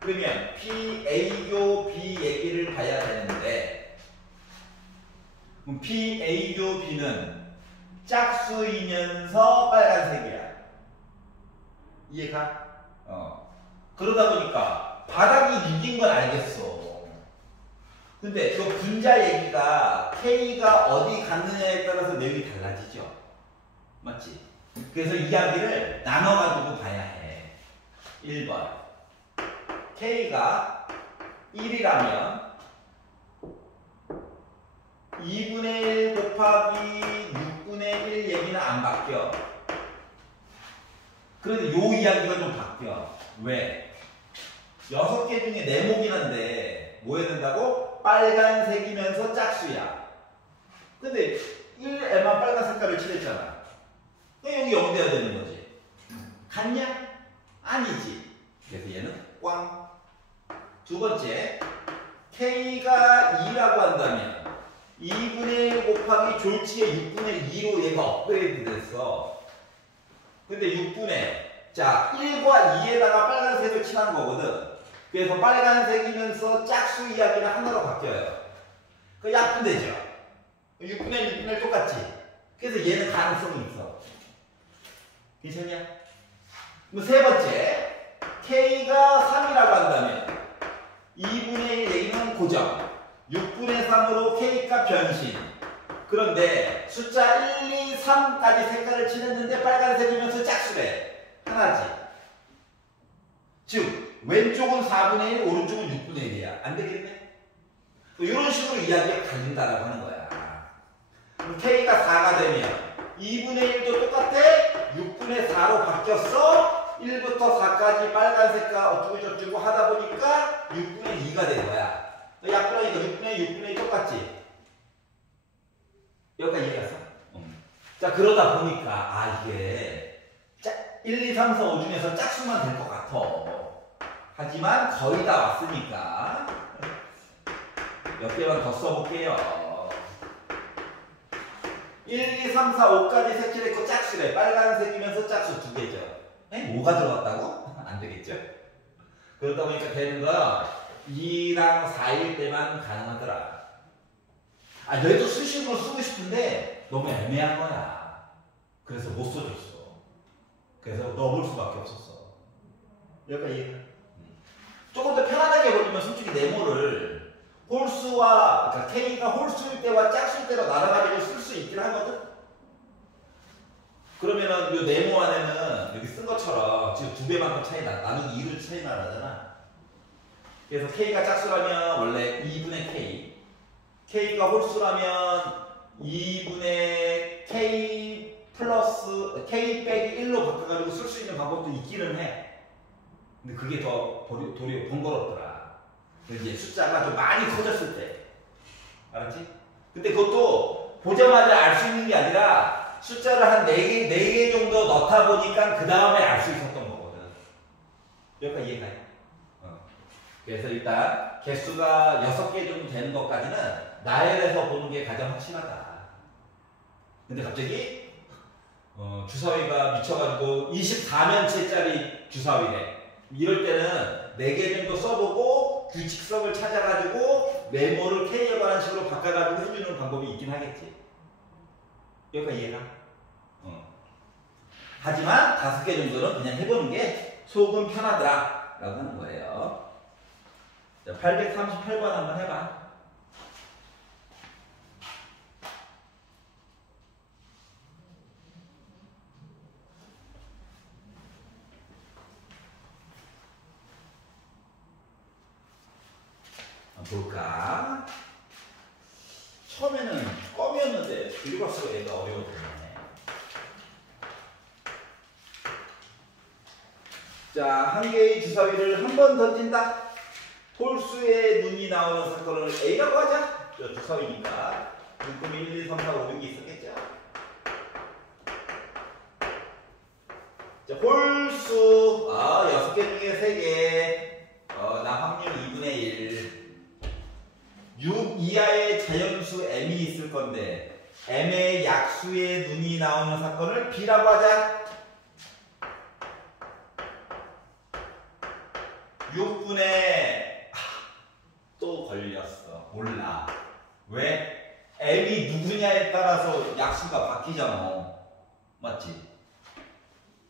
그러면 P, A교 B 얘기를 봐야 되는데 그럼 P, A교 B는 짝수이면서 빨간색이야. 이해가? 그러다 보니까 바닥이 6인 건 알겠어. 근데 그 분자 얘기가 K가 어디 갔느냐에 따라서 내용이 달라지죠. 맞지? 그래서 이야기를 나눠가지고 봐야 해. 1번 K가 1이라면 2분의 1 곱하기 6분의 1 얘기는 안 바뀌어. 그런데 요 이야기가 좀 바뀌어. 왜? 6개 중에 네모긴 한데 뭐 해야 된다고? 빨간색이면서 짝수야. 근데 1에만 빨간 색깔을 칠했잖아. 여기 0 돼야 되는 거지. 같냐? 아니지. 그래서 얘는 꽝. 두 번째, K가 2라고 한다면 2분의 1 곱하기 졸지의 6분의 2로 얘가 업그레이드 됐어. 근데 6분의, 자, 1과 2에다가 빨간색을 칠한 거거든. 그래서 빨간색이면서 짝수 이야기는 하나로 바뀌어요. 그 약분되죠. 6분의 1, 6분의 1 똑같지. 그래서 얘는 가능성이 있어. 괜찮냐? 세 번째, K가 3이라고 한다면 2분의 1 얘기는 고정. 6분의 3으로 K값 변신. 그런데 숫자 1, 2, 3까지 색깔을 칠했는데 빨간색이면서 짝수래. 하나지. 즉 왼쪽은 4분의 1, 오른쪽은 6분의 1이야. 안 되겠네? 이런 식으로 이야기가 갈린다라고 하는 거야. 그럼 K가 4가 되면 2분의 1도 똑같아? 6분의 4로 바뀌었어? 1부터 4까지 빨간색과 어쩌고저쩌고 하다 보니까 6분의 2가 된 거야. 약분하니까 6분의 2 똑같지? 여기까지 이해했어? 자, 그러다 보니까, 이게 1, 2, 3, 4, 5 중에서 짝수만 될 것 같아. 하지만 거의 다 왔으니까 몇 개만 더 써볼게요. 1, 2, 3, 4, 5까지 색칠했고 짝수래. 빨간색이면서 짝수 2개죠. 뭐가 들어갔다고? 안 되겠죠? 그러다 보니까 되는 건 2랑 4일 때만 가능하더라. 얘도 수식으로 쓰고 싶은데 너무 애매한 거야. 그래서 못 써줬어. 그래서 넣어볼 수밖에 없었어. 여기까지 이해가? 조금 더 편안하게 해버리면 솔직히 네모를 홀수와, 그러니까 K가 홀수일 때와 짝수일 때로 나눠가지고 쓸 수 있긴 하거든? 그러면은 이 네모 안에는 여기 쓴 것처럼 지금 2배만큼 차이 나누기 2로 차이 나잖아. 그래서 K가 짝수라면 원래 2분의 K, K가 홀수라면 2분의 K 플러스 K 빼기 1로 바꿔가지고 쓸 수 있는 방법도 있기는 해. 근데 그게 더 도리어 번거롭더라. 이제 숫자가 좀 많이 커졌을 때. 알았지? 근데 그것도 보자마자 알 수 있는 게 아니라 숫자를 한 4개 정도 넣다 보니까 그 다음에 알 수 있었던 거거든. 여기까지 이해가? 그래서 일단 개수가 6개 정도 되는 것까지는 나열해서 보는 게 가장 확실하다. 근데 갑자기 주사위가 미쳐가지고 24면체짜리 주사위래. 이럴 때는 4개 정도 써보고 규칙성을 찾아가지고 네모를 K에 관한 식으로 바꿔가지고 해주는 방법이 있긴 하겠지. 여기까지 이해가? 하지만 5개 정도는 그냥 해보는 게 속은 편하더라 라고 하는 거예요. 자, 838번 한번 해봐. 볼까? 처음에는 껌이었는데 그리고 갈수록 얘가 어려워지네. 자, 한 개의 주사위를 한 번 던진다. 홀수의 눈이 나오는 사건을 A라고 하자. 저 주사위니까 눈금이 1, 2, 3, 4, 5, 6이 있었겠죠. 자, 홀수 6개 중에 3개. 나 확률 2분의 1. 6 이하의 자연수 M이 있을 건데 M의 약수의 눈이 나오는 사건을 B라고 하자. 6분의 또 걸렸어. 몰라. 왜? M이 누구냐에 따라서 약수가 바뀌잖아. 맞지?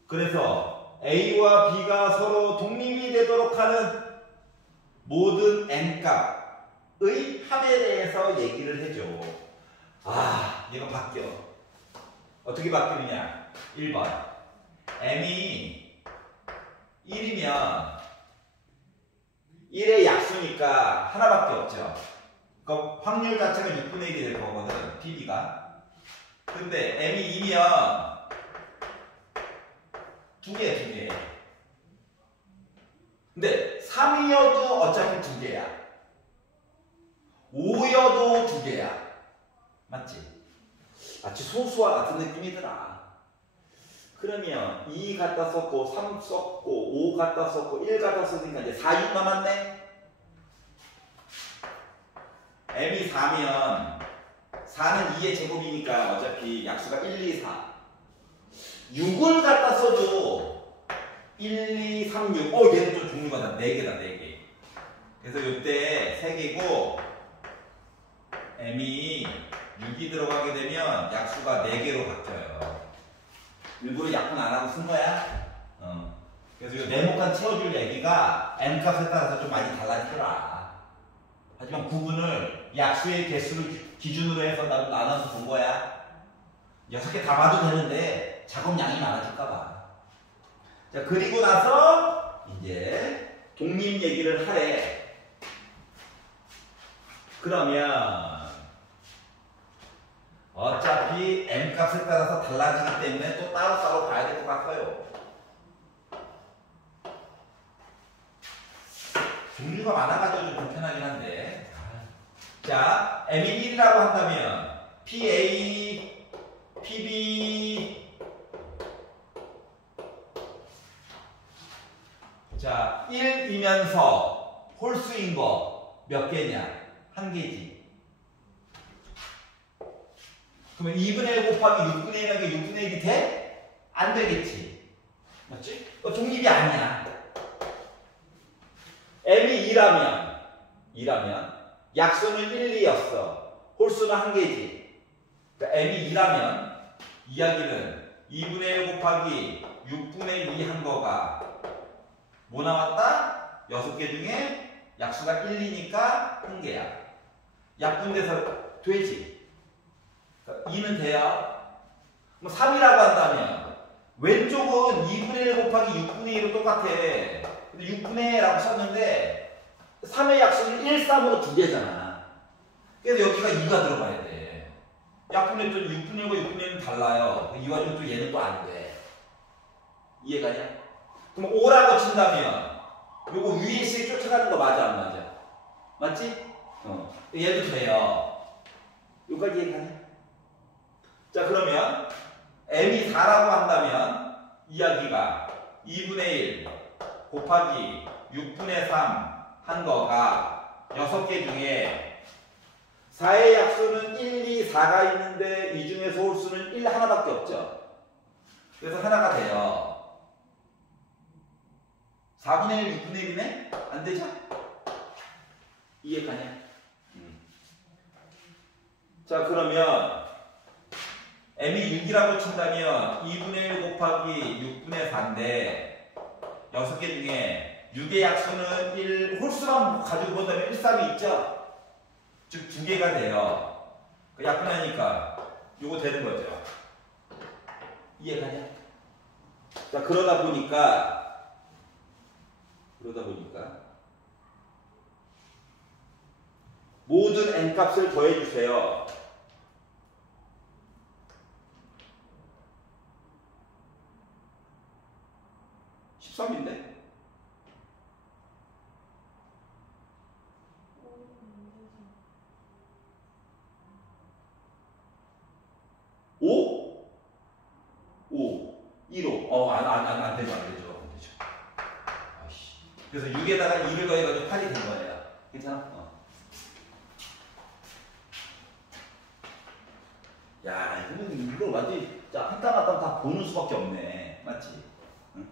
그래서 A와 B가 서로 독립이 되도록 하는 모든 N값의 합에 대해서 얘기를 해줘. 얘가 바뀌어. 어떻게 바뀌느냐? 1번. M이 1이면 1의 약수니까 하나밖에 없죠. 그러니까 확률 자체가 6분의 1이 될 거거든, PB가. 근데 M이 2면 2개. 근데 3이어도 어차피 2개야. 5여도 2개야. 맞지? 마치 소수와 같은 느낌이더라. 그러면 2 갖다 썼고 3 썼고 5 갖다 썼고 1 갖다 썼으니까 이제 4, 6 남았네. M이 4면 4는 2의 제곱이니까 어차피 약수가 1, 2, 4. 6을 갖다 써도 1, 2, 3, 6. 얘는 좀 종류가 다 4개다, 4개. 그래서 이때 3개고 M이 6이 들어가게 되면 약수가 4개로 바뀌어요. 일부러 약분 안 하고 쓴 거야. 그래서 이 네모칸 채워줄 얘기가 N값에 따라서 좀 많이 달라지더라. 하지만 구분을 약수의 개수를 기준으로 해서 나눠서 본 거야. 6개 다 봐도 되는데 작업량이 많아질까봐. 자, 그리고 나서 이제 독립 얘기를 하래. 그러면 어차피 M값에 따라서 달라지기 때문에 또 따로따로 봐야 될 것 같아요. 종류가 많아가지고 좀 불편하긴 한데. 자, M이 1이라고 한다면 PA PB 자 1이면서 홀수인 거 몇 개냐? 한 개지. 그러면 2분의 1 곱하기 6분의 1하기 6분의 1이 돼? 안 되겠지. 맞지? 독립이 아니야. m이 2라면 약수는 1, 2였어. 홀수는 한 개지. 그러니까 m이 2라면 이야기는 2분의 1 곱하기 6분의 2 한 거가 뭐 나왔다? 6개 중에 약수가 1, 2니까 한 개야. 약분돼서 되지. 그러니까 2는 돼요. 뭐 3이라고 한다면 왼쪽은 2분의 1 곱하기 6분의 1로 똑같아. 근데 6분의 1라고 썼는데 3의 약수는 1, 3으로 두 개잖아. 그래서 여기가 2가 들어가야 돼. 약분했더니 6분의 1과 6분의 1은 달라요. 이 와중에 또 얘는 또 안 돼. 이해가냐? 그럼 5라고 친다면 요거 위에 씩 쫓아가는 거 맞아 안 맞아? 맞지? 얘도 돼요. 여기까지 이해가냐? 자 그러면 m이 4라고 한다면 이야기가 2분의 1 곱하기 6분의 3 한 거가 6개 중에 4의 약수는 1, 2, 4가 있는데 이 중에서 홀수는 1 하나밖에 없죠. 그래서 하나가 돼요. 4분의 1, 6분의 1이네? 안 되죠? 이해가냐? 자 그러면 m이 6이라고 친다면 2분의 1 곱하기 6분의 4인데 6개 중에 6의 약수는 1, 홀수만 가지고 본다면 1, 3이 있죠? 즉 2개가 돼요. 약분하니까 요거 되는 거죠. 이해가냐? 자 그러다 보니까 모든 n값을 더해주세요. 13인데? 오? 1호. 안 되죠. 아이씨. 그래서 6에다가 2를 더해가지고 8이 된 거예요. 괜찮아? 야, 이거 완전히 한 땀 한 땀 다 보는 수밖에 없네. 맞지? 응?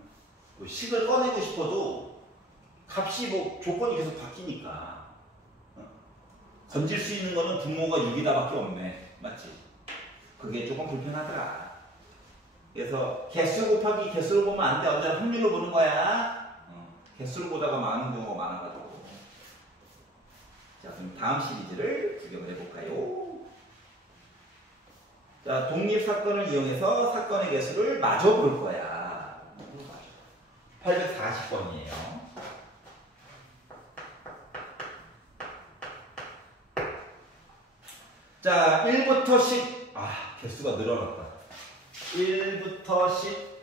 식을 꺼내고 싶어도 값이 뭐 조건이 계속 바뀌니까. 응? 건질 수 있는 거는 분모가 6이다밖에 없네. 맞지? 그게 조금 불편하더라. 그래서 개수 곱하기 개수로 보면 안 돼. 언제나 확률로 보는 거야. 개수를 보다가 많은 경우가 많아가지고. 자, 그럼 다음 시리즈를 구경을 해볼까요? 자, 독립사건을 이용해서 사건의 개수를 마저 볼 거야. 840번이에요. 자, 1부터 10. 개수가 늘어났다. 1부터 10.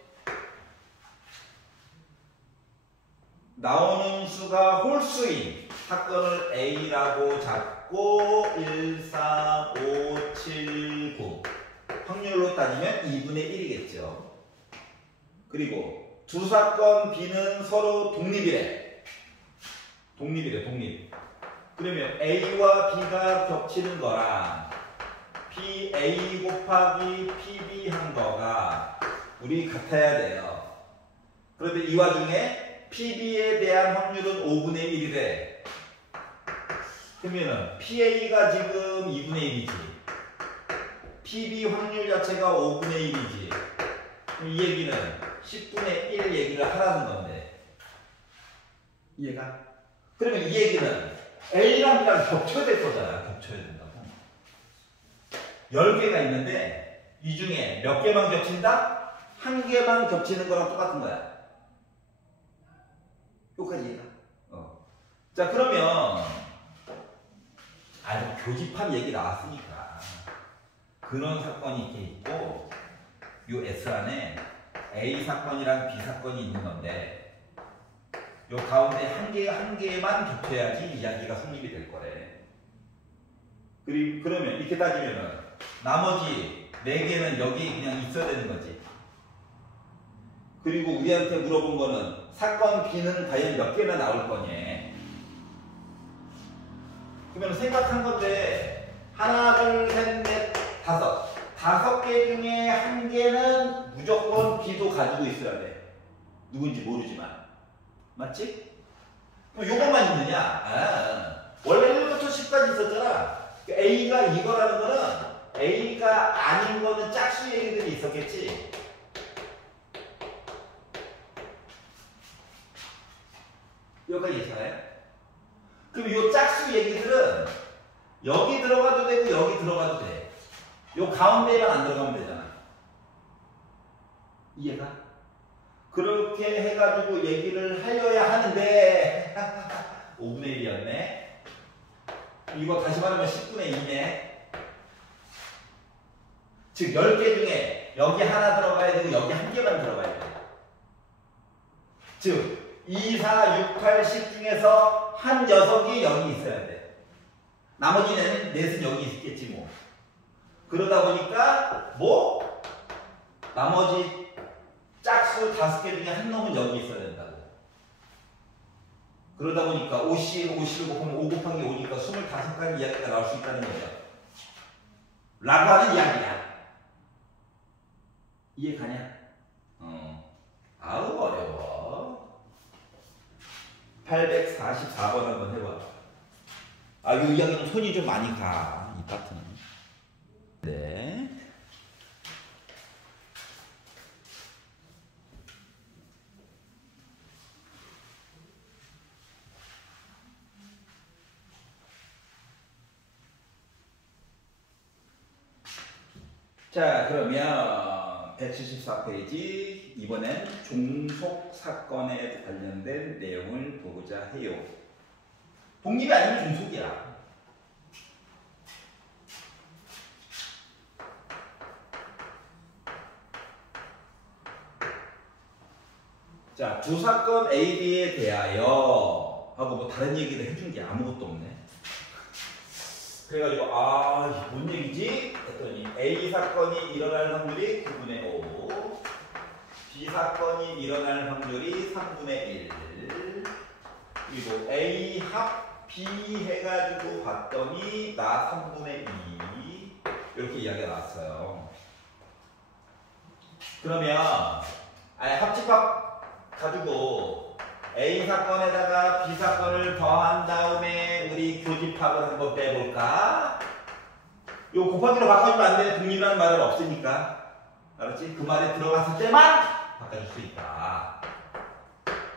나오는 수가 홀수인 사건을 A라고 잡고 1, 4, 5, 7, 9. 확률로 따지면 2분의 1이겠죠. 그리고 두 사건 B는 서로 독립이래. 독립. 그러면 A와 B가 겹치는 거랑 PA 곱하기 PB 한 거가 우리 같아야 돼요. 그런데 이 와중에 PB에 대한 확률은 5분의 1이래. 그러면은 PA가 지금 2분의 1이지. PB 확률 자체가 5분의 1이지. 그럼 이 얘기는 10분의 1 얘기를 하라는 건데. 이해가? 그러면 이 얘기는 A랑 B랑 겹쳐야 될 거잖아. 겹쳐야 된다고. 10개가 있는데 이 중에 몇 개만 겹친다? 한 개만 겹치는 거랑 똑같은 거야. 여기까지 이해가? 자 그러면 교집합 얘기 나왔으니까 근원 사건이 이렇게 있고 요 S 안에 A 사건이랑 B 사건이 있는 건데 요 가운데 한 개만 겹쳐야지 이야기가 성립이 될 거래. 그러면 이렇게 따지면은 나머지 네 개는 여기 그냥 있어야 되는 거지. 그리고 우리한테 물어본 거는 사건 B는 과연 몇 개나 나올 거냐. 그러면 생각한 건데 하나, 둘, 셋, 넷, 다섯 개 중에 한 개는 무조건 B도 가지고 있어야 돼. 누군지 모르지만. 맞지? 그럼 요것만 있느냐? 원래 1부터 10까지 있었잖아. A가 이거라는 거는 A가 아닌 거는 짝수 얘기들이 있었겠지. 여기까지 괜찮아요? 그럼 이 짝수 얘기들은 여기 들어가도 되고 여기 들어가도 돼. 요 가운데만 안 들어가면 되잖아. 이해가? 그렇게 해가지고 얘기를 하려야 하는데 5분의 1이었네. 이거 다시 말하면 10분의 2네. 즉 10개 중에 여기 하나 들어가야 되고 여기 한 개만 들어가야 돼. 즉 2, 4, 6, 8, 10 중에서 한 6이 여기 있어야 돼. 나머지 넷은 여기 있겠지 뭐. 그러다 보니까 뭐 나머지 짝수 5개 중에 한 놈은 여기 있어야 된다고. 그러다 보니까 50을 곱하면 5 곱하기 5니까 25가지 이야기가 나올 수 있다는 거죠. 라고 하는 이야기야. 이해 가냐? 아우 어려워. 844번 한번 해봐. 이 이야기는 손이 좀 많이 가. 이 파트는. 네. 자, 그러면 174페이지 이번엔 종속 사건에 관련된 내용을 보고자 해요. 독립이 아니면 종속이야. 자, 두 사건 A, B에 대하여 하고 뭐 다른 얘기를 해준 게 아무것도 없네. 그래가지고 이게 뭔 얘기지? 했더니 A 사건이 일어날 확률이 9분의 5, B 사건이 일어날 확률이 3분의 1, 그리고 A 합 B 해가지고 봤더니 나 3분의 2 이렇게 이야기가 나왔어요. 그러면 합집합 가지고 A 사건에다가 B 사건을 더한 다음에 우리 교집합을 한번 빼볼까? 요 곱하기로 바꿔주면 안 돼. 독립이라는 말은 없으니까. 알았지? 그 말에 들어갔을 때만 바꿔줄 수 있다.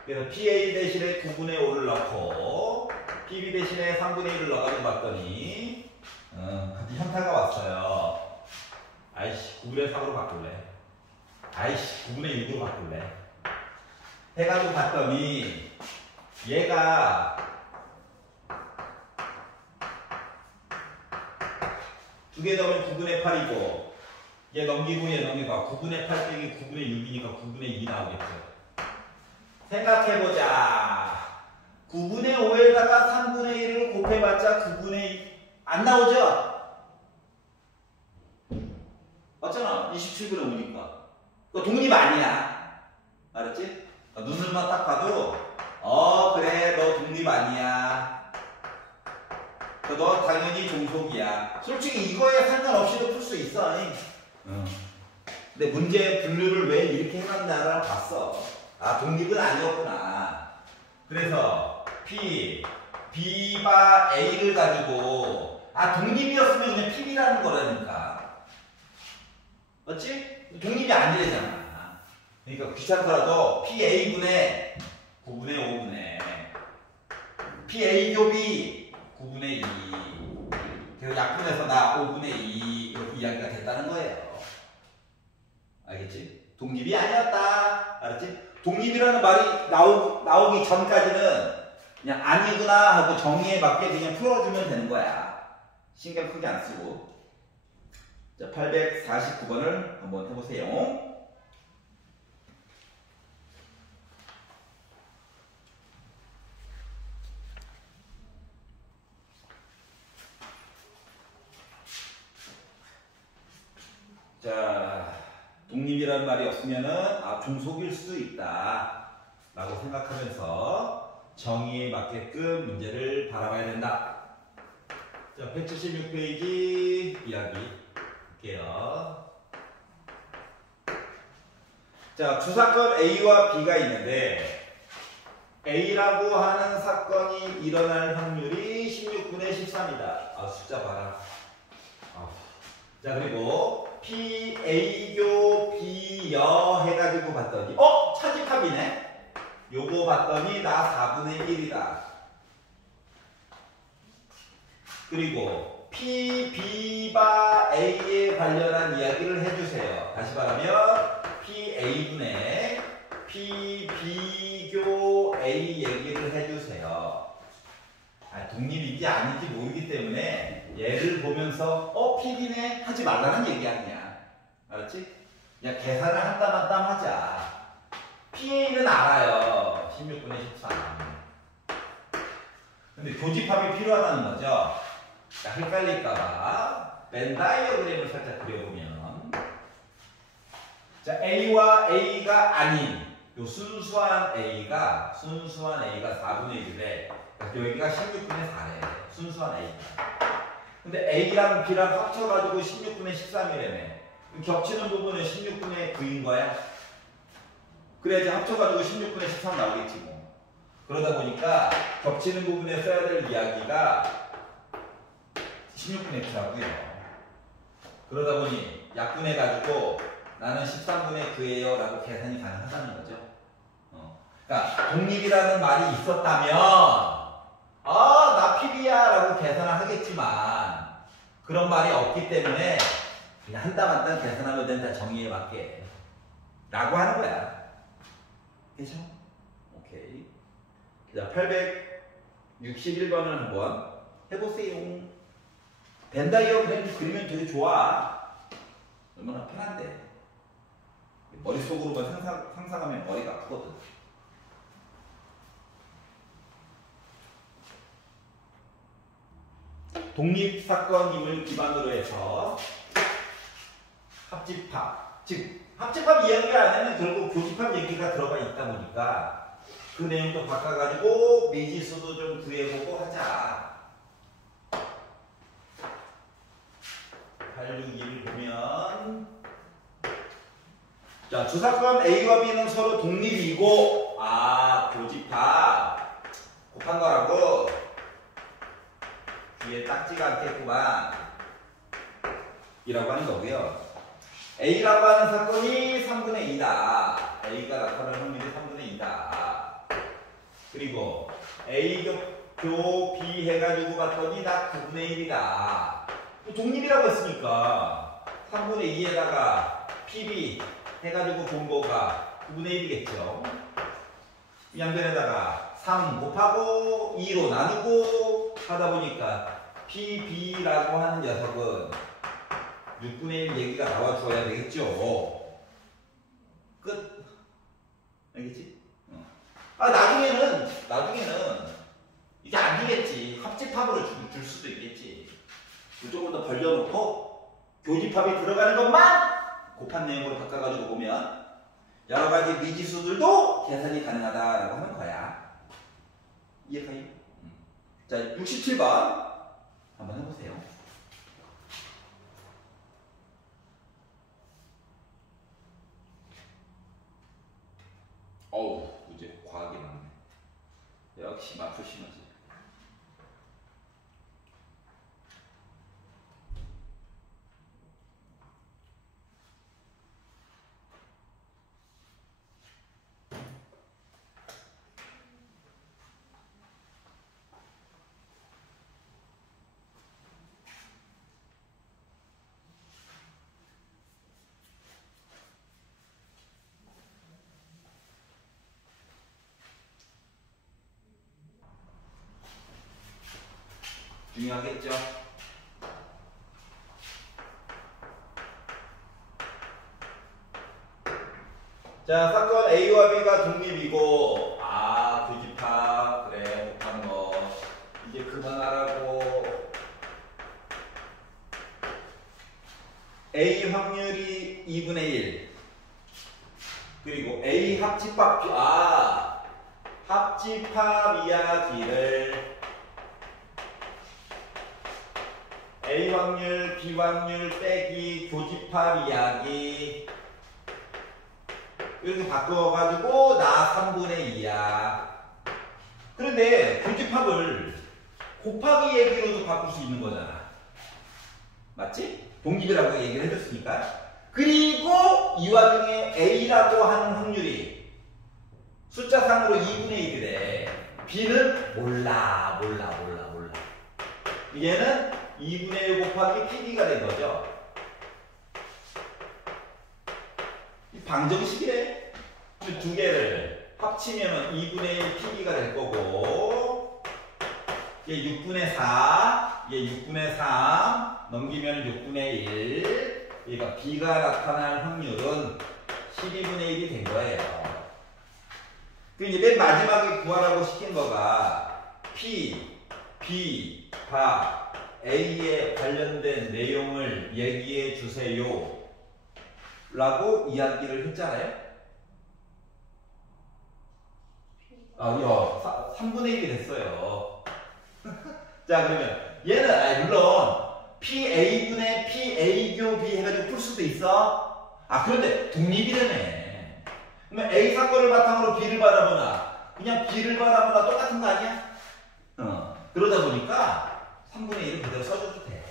그래서 PA 대신에 9분의 5를 넣고 PB 대신에 3분의 1을 넣어가지고 봤더니 현타가 왔어요. 아이씨 9분의 3으로 바꿀래. 아이씨 9분의 1로 바꿀래. 해가지고 봤더니 얘가 두 개 넣으면 9분의 8이고 얘 넘기고 얘 넘기고 9분의 8 빼기 9분의 6이니까 9분의 2 나오겠죠. 생각해보자. 9분의 5에다가 3분의 1을 곱해봤자 9분의 2 안 나오죠? 맞잖아. 27분의 5니까. 그거 독립 아니야. 알았지? 눈을만 딱 봐도 그래 너 독립 아니야. 너 당연히 종속이야. 솔직히 이거에 상관없이도 풀 수 있어. 근데 문제 분류를 왜 이렇게 해놨나를 봤어. 독립은 아니었구나. 그래서 B바 A를 가지고 독립이었으면 그냥 PB라는 거라니까. 맞지? 독립이 아니래잖아. 그러니까 귀찮더라도 PA분의 9분의 5분의 PA 곱이 9분의 2 그래서 약분해서 나 5분의 2 이렇게 이야기가 됐다는 거예요. 알겠지? 독립이 아니었다. 알았지? 독립이라는 말이 나오기 전까지는 그냥 아니구나 하고 정의에 맞게 그냥 풀어주면 되는 거야. 신경 크게 안 쓰고. 자, 849번을 한번 해보세요. 자, 독립이라는 말이 없으면은 종속일 수도 있다 라고 생각하면서 정의에 맞게끔 문제를 바라봐야 된다. 자, 176페이지 이야기 볼게요. 자, 주사건 A와 B가 있는데 A라고 하는 사건이 일어날 확률이 16분의 13이다. 숫자 봐라. 자, 그리고 P, A교, B여 해가지고 봤더니 차집합이네? 요거 봤더니 나 4분의 1이다. 그리고 P, B바 A에 관련한 이야기를 해주세요. 다시 말하면 P, A분의 P, B교 A 얘기를 해주세요. 독립인지 아닌지 모르기 때문에 얘를 보면서 PB네 하지 말라는 얘기 아니야. 알았지? 그냥 계산을 한 땀 한 땀 하자. PA는 알아요. 16분의 13. 근데 교집합이 필요하다는 거죠. 자, 헷갈릴까봐 벤 다이어그램을 살짝 그려보면, 자, A와 A가 아닌 요 순수한 A가 4분의 1에 여기가 16분의 4래. 순수한 A가. 근데 A랑 B랑 합쳐가지고 16분의 13이래네. 겹치는 부분은 16분의 9인 거야. 그래야지 합쳐가지고 16분의 13 나오겠지 뭐. 그러다 보니까 겹치는 부분에 써야 될 이야기가 16분의 9라고요. 그러다 보니 약분해가지고 나는 13분의 9예요 라고 계산이 가능하다는 거죠. 그러니까 독립이라는 말이 있었다면 나 PB야 라고 계산을 하겠지만 그런 말이 없기 때문에 그냥 한 땀 한 땀 계산하면 된다. 정의에 맞게 라고 하는 거야. 그렇죠? 오케이. 자, 861번을 한번 해보세요. 벤 다이어그램 그리면 되게 좋아. 얼마나 편한데. 머릿속으로만 상상하면 머리가 아프거든. 독립사건임을 기반으로 해서 합집합, 즉 합집합 이야기 안에는 결국 교집합 얘기가 들어가 있다 보니까 그 내용도 바꿔가지고 미지수도 좀 구해보고 하자. 861을 보면, 자, 주사건 A와 B는 서로 독립이고 교집합 곱한 거라고 뒤에 딱지가 않겠구만 이라고 하는 거고요. A라고 하는 사건이 3분의 2다. A가 나타날 확률이 3분의 2다. 그리고 A교 B 해가지고 봤더니 나 9분의 1이다. 독립이라고 했으니까 3분의 2에다가 PB 해가지고 본 거가 9분의 1이겠죠. 양변에다가 3 곱하고 2로 나누고 하다 보니까 PB라고 하는 녀석은 6분의 1 얘기가 나와줘야 되겠죠. 끝. 알겠지? 나중에는 이게 안 되겠지. 합집합으로 줄 수도 있겠지. 조금 더 벌려놓고 교집합이 들어가는 것만 곱한 내용으로 바꿔가지고 보면 여러 가지 미지수들도 계산이 가능하다라고 하는 거야. 이해가요? 자, 67번 한번 해보세요. 문제 과학이 많네. 역시 맞추시면서. 중요하겠죠? 자, 사건 A와 B가 독립이고 교집합 그래 곱한 거 이제 그만하라고. A 확률이 2분의 1 그리고 A 합집합 합집합 이야기를 A 확률, B 확률 빼기 교집합 이야기 이렇게 바꿔가지고 나 3분의 2야. 그런데 교집합을 곱하기 얘기로도 바꿀 수 있는 거잖아. 맞지? 독립이라고 얘기를 해줬으니까. 그리고 이 와중에 A라고 하는 확률이 숫자상으로 2분의 1이래. B는 몰라. 얘는 2분의 1 곱하기 PB가 된 거죠. 방정식이래. 두 개를 합치면 2분의 1 PB가 될 거고 얘 6분의 4, 얘 6분의 3 넘기면 6분의 1 얘가 B가 나타날 확률은 12분의 1이 된 거예요. 그 이제 맨 마지막에 구하라고 시킨 거가 P, B, 바, A에 관련된 내용을 얘기해 주세요 라고 이야기를 했잖아요. 3분의 1이 됐어요. 자, 그러면 얘는 물론 PA분의 PA교 B 해가지고 풀 수도 있어. 그런데 독립이라며. 그러면 A 사건을 바탕으로 B를 바라보나 그냥 B를 바라보나 똑같은 거 아니야? 그러다 보니까 3분의 1을 그대로 써줘도 돼.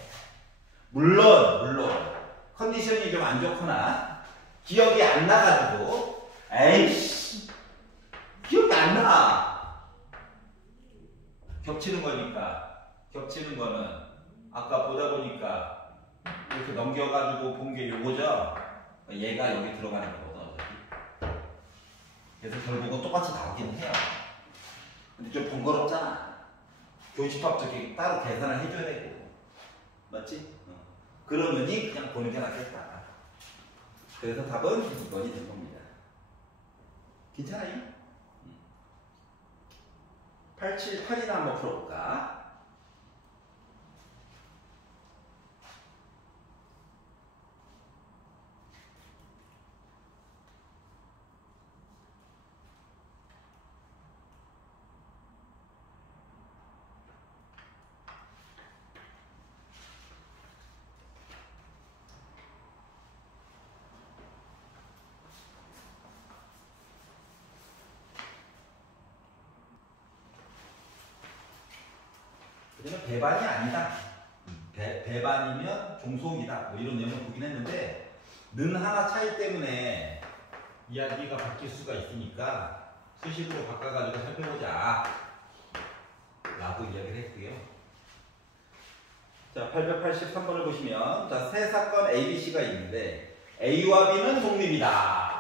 물론 컨디션이 좀 안 좋거나 기억이 안 나가지고 에이씨 기억이 안 나. 겹치는 거는 아까 보다 보니까 이렇게 넘겨가지고 본 게 요거죠. 얘가 여기 들어가는 거거든. 그래서 결국은 똑같이 나오긴 해요. 근데 좀 번거롭잖아. 교집합도 따로 계산을 해줘야 되고. 맞지? 그러느니 그냥 보는 게 낫겠다. 그래서 답은 이번이 된 겁니다. 괜찮아요? 878이나 한번 풀어볼까? 그러면 배반이 아니다. 배반이면 종속이다. 뭐 이런 내용을 보긴 했는데 는 하나 차이 때문에 이야기가 바뀔 수가 있으니까 수식으로 바꿔가지고 살펴보자 라고 이야기를 했고요. 자, 883번을 보시면 자, 세 사건 ABC가 있는데 A와 B는 독립이다.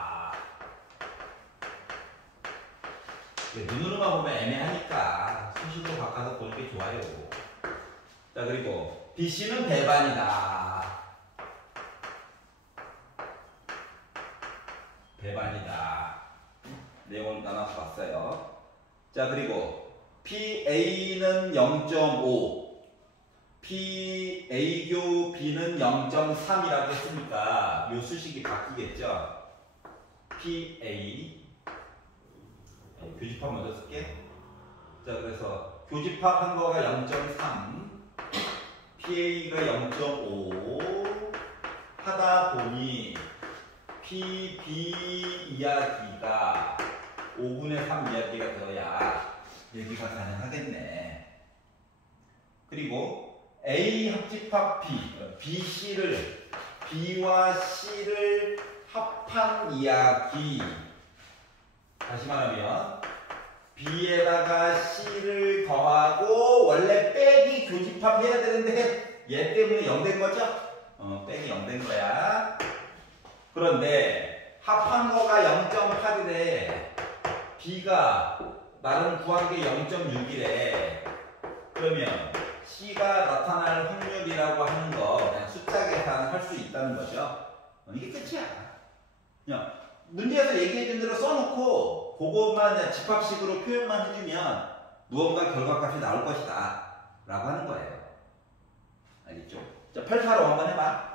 눈으로만 보면 애매하니까 수식으로 바꿔서 보는 게 좋아요. 자, 그리고 BC는 배반이다. 내용을 나눠서 봤어요. 자, 그리고 PA는 0.5 PA교 B는 0.3이라고 했으니까 이 수식이 바뀌겠죠. PA 교집합 먼저 쓸게. 자, 그래서 교집합한 거가 0.3 PA가 0.5 하다 보니 PB 이야기가 5분의 3 이야기가 되어야 얘기가 가능하겠네. 그리고 A 합집합 B, BC를 B와 C를 합한 이야기. 다시 말하면 B에다가 C를 더하고 원래 빼기 교집합 해야 되는데 얘 때문에 0 된 거죠? 빼기 0 된 거야. 그런데 합한 거가 0.8이래. B가 나름 구한 게 0.6이래. 그러면 C가 나타날 확률이라고 하는 거 그냥 숫자 계산할 수 있다는 거죠. 이게 끝이야. 그냥 문제에서 얘기해준 대로 써놓고 그것만 그냥 집합식으로 표현만 해주면 무언가 결과값이 나올 것이다 라고 하는 거예요. 알겠죠? 자, 885 한번 해봐.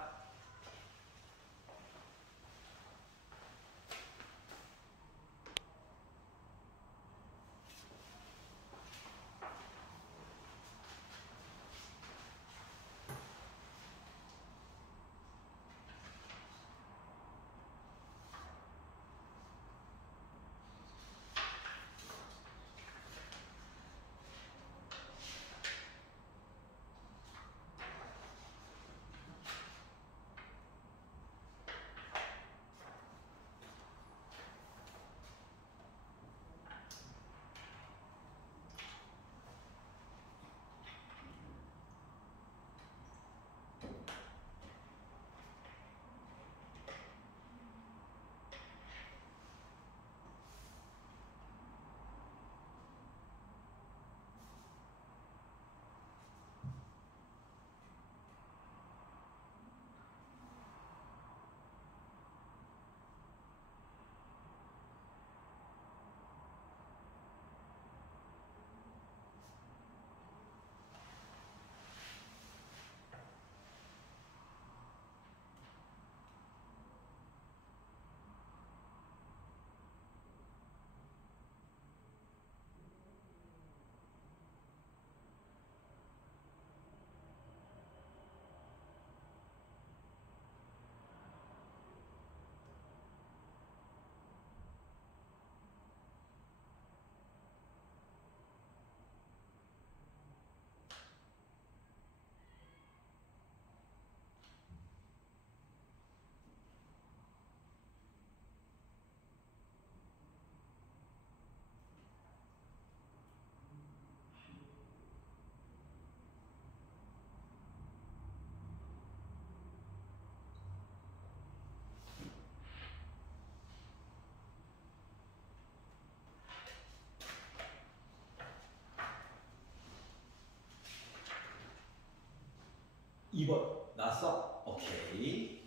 2번 나왔어? 오케이.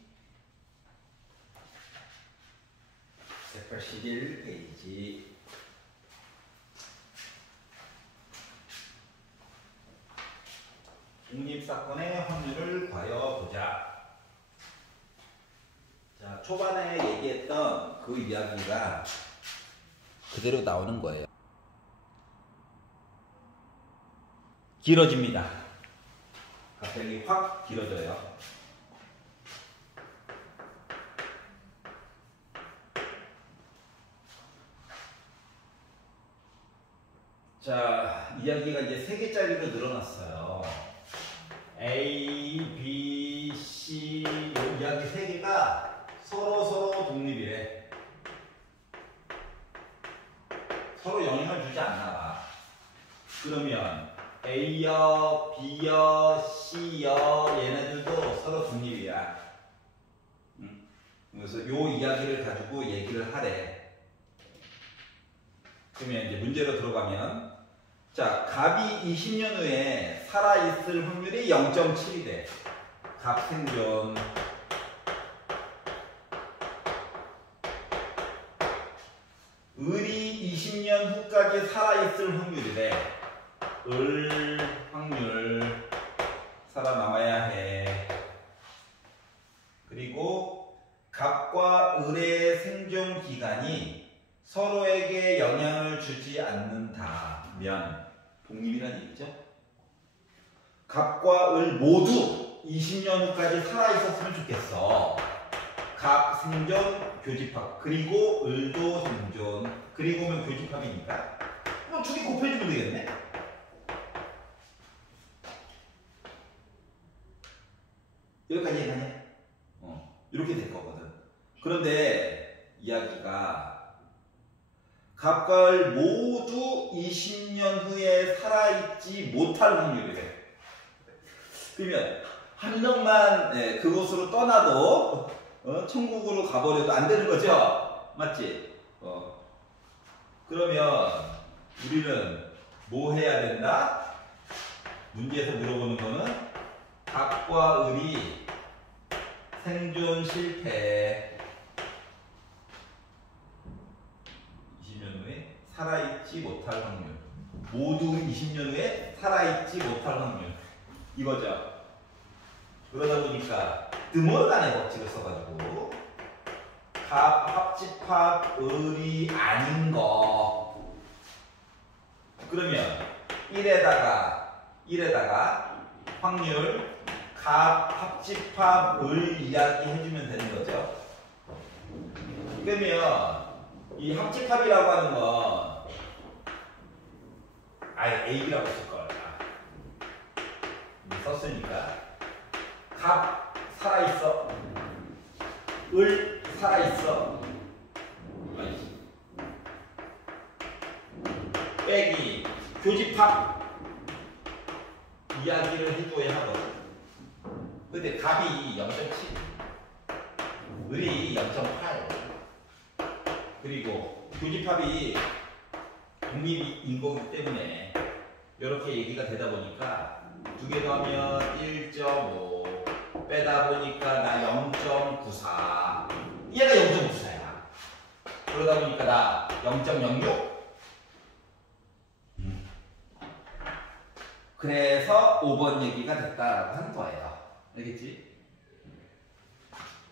181페이지. 독립사건의 확률을 구하여보자. 자, 초반에 얘기했던 그 이야기가 그대로 나오는 거예요. 길어집니다. 갑자기 확 길어져요. 자, 이야기가 이제 3개짜리로 늘어났어요. A, B, C 이 이야기 3개가 서로 독립이래. 서로 영향을 주지 않나 봐. 그러면 A여, B여, C여 얘네들도 서로 독립이야. 그래서 요 이야기를 가지고 얘기를 하래. 그러면 이제 문제로 들어가면 자, 갑이 20년 후에 살아있을 확률이 0.7이래. 갑 생존. 을이 20년 후까지 살아있을 확률이래. 을 확률 살아남아야 해. 그리고 갑과 을의 생존 기간이 서로에게 영향을 주지 않는다면 독립이라는 얘기죠. 갑과 을 모두 20년 후까지 살아있었으면 좋겠어. 갑 생존 교집합 그리고 을도 생존 그리고면 교집합이니까 그럼 두 개 곱해주면 되겠네. 여기까지 얘기하냐? 이렇게 될 거거든. 그런데 이야기가 갑과 을 모두 20년 후에 살아있지 못할 확률이래. 그러면 한 명만 그곳으로 떠나도 천국으로 가버려도 안 되는 거죠? 맞지? 그러면 우리는 뭐 해야 된다? 문제에서 물어보는 거는 갑과 을이 생존 실패 20년 후에 살아있지 못할 확률 모두 20년 후에 살아있지 못할 확률 이거죠. 그러다 보니까 드물간의 법칙을 써가지고 갑 합집합 을이 아닌 거 그러면 1에다가 확률 갑 합집합 을 이야기 해주면 되는 거죠. 그러면 이 합집합이라고 하는 건 아예 A라고 쓸 거야. 썼으니까 갑 살아있어 을 살아있어 빼기 교집합 이야기를 해줘야 하거든. 근데 갑이 0.7 을이 0.8 그리고 교집합이 독립인 거기 때문에 이렇게 얘기가 되다 보니까 두 개 더하면 1.5 빼다 보니까 나 0.94 얘가 0.94야. 그러다 보니까 나 0.06 그래서 5번 얘기가 됐다라고 하는 거예요. 알겠지?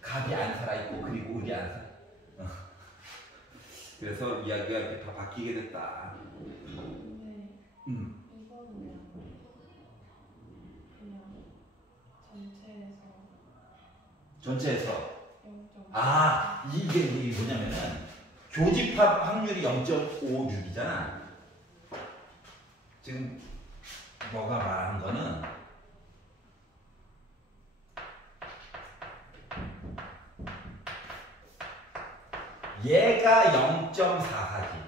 갑이 안 살아있고 그리고 을이 안 살아. 그래서 이야기가 이렇게 다 바뀌게 됐다. 근데 이거는 그냥 전체에서 0.5 아 이게 뭐냐면은 교집합 확률이 0.56이잖아. 지금 너가 말하는 거는 얘가 0.44지.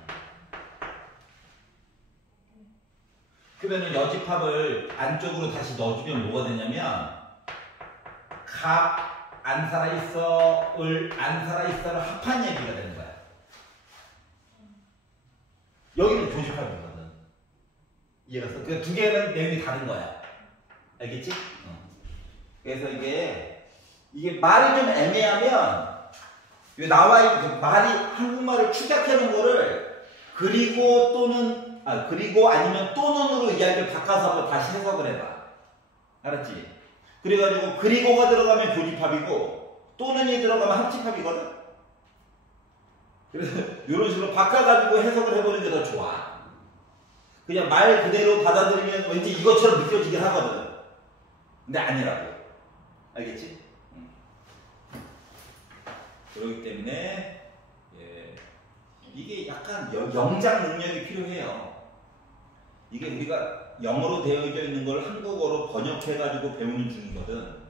그러면 여집합을 안쪽으로 다시 넣어주면 뭐가 되냐면 갑 안 살아있어, 을 안 살아있어를 합한 얘기가 되는 거야. 여기는 교집합이거든. 이해갔어? 그 두 개는 내용이 다른 거야. 알겠지? 그래서 이게 말이 좀 애매하면 나와 있는 말이 한국말을 축약해 놓은 거를 그리고 아니면 또는으로 이야기를 바꿔서 한번 다시 해석을 해봐. 알았지? 그래가지고 그리고가 들어가면 교집합이고 또는이 들어가면 합집합이거든. 그래서 이런 식으로 바꿔가지고 해석을 해보는 게 더 좋아. 그냥 말 그대로 받아들이면 왠지 이것처럼 느껴지긴 하거든. 근데 아니라고. 알겠지? 그렇기 때문에 이게 약간 영장 능력이 필요해요. 이게 우리가 영어로 되어져 있는 걸 한국어로 번역해가지고 배우는 중이거든.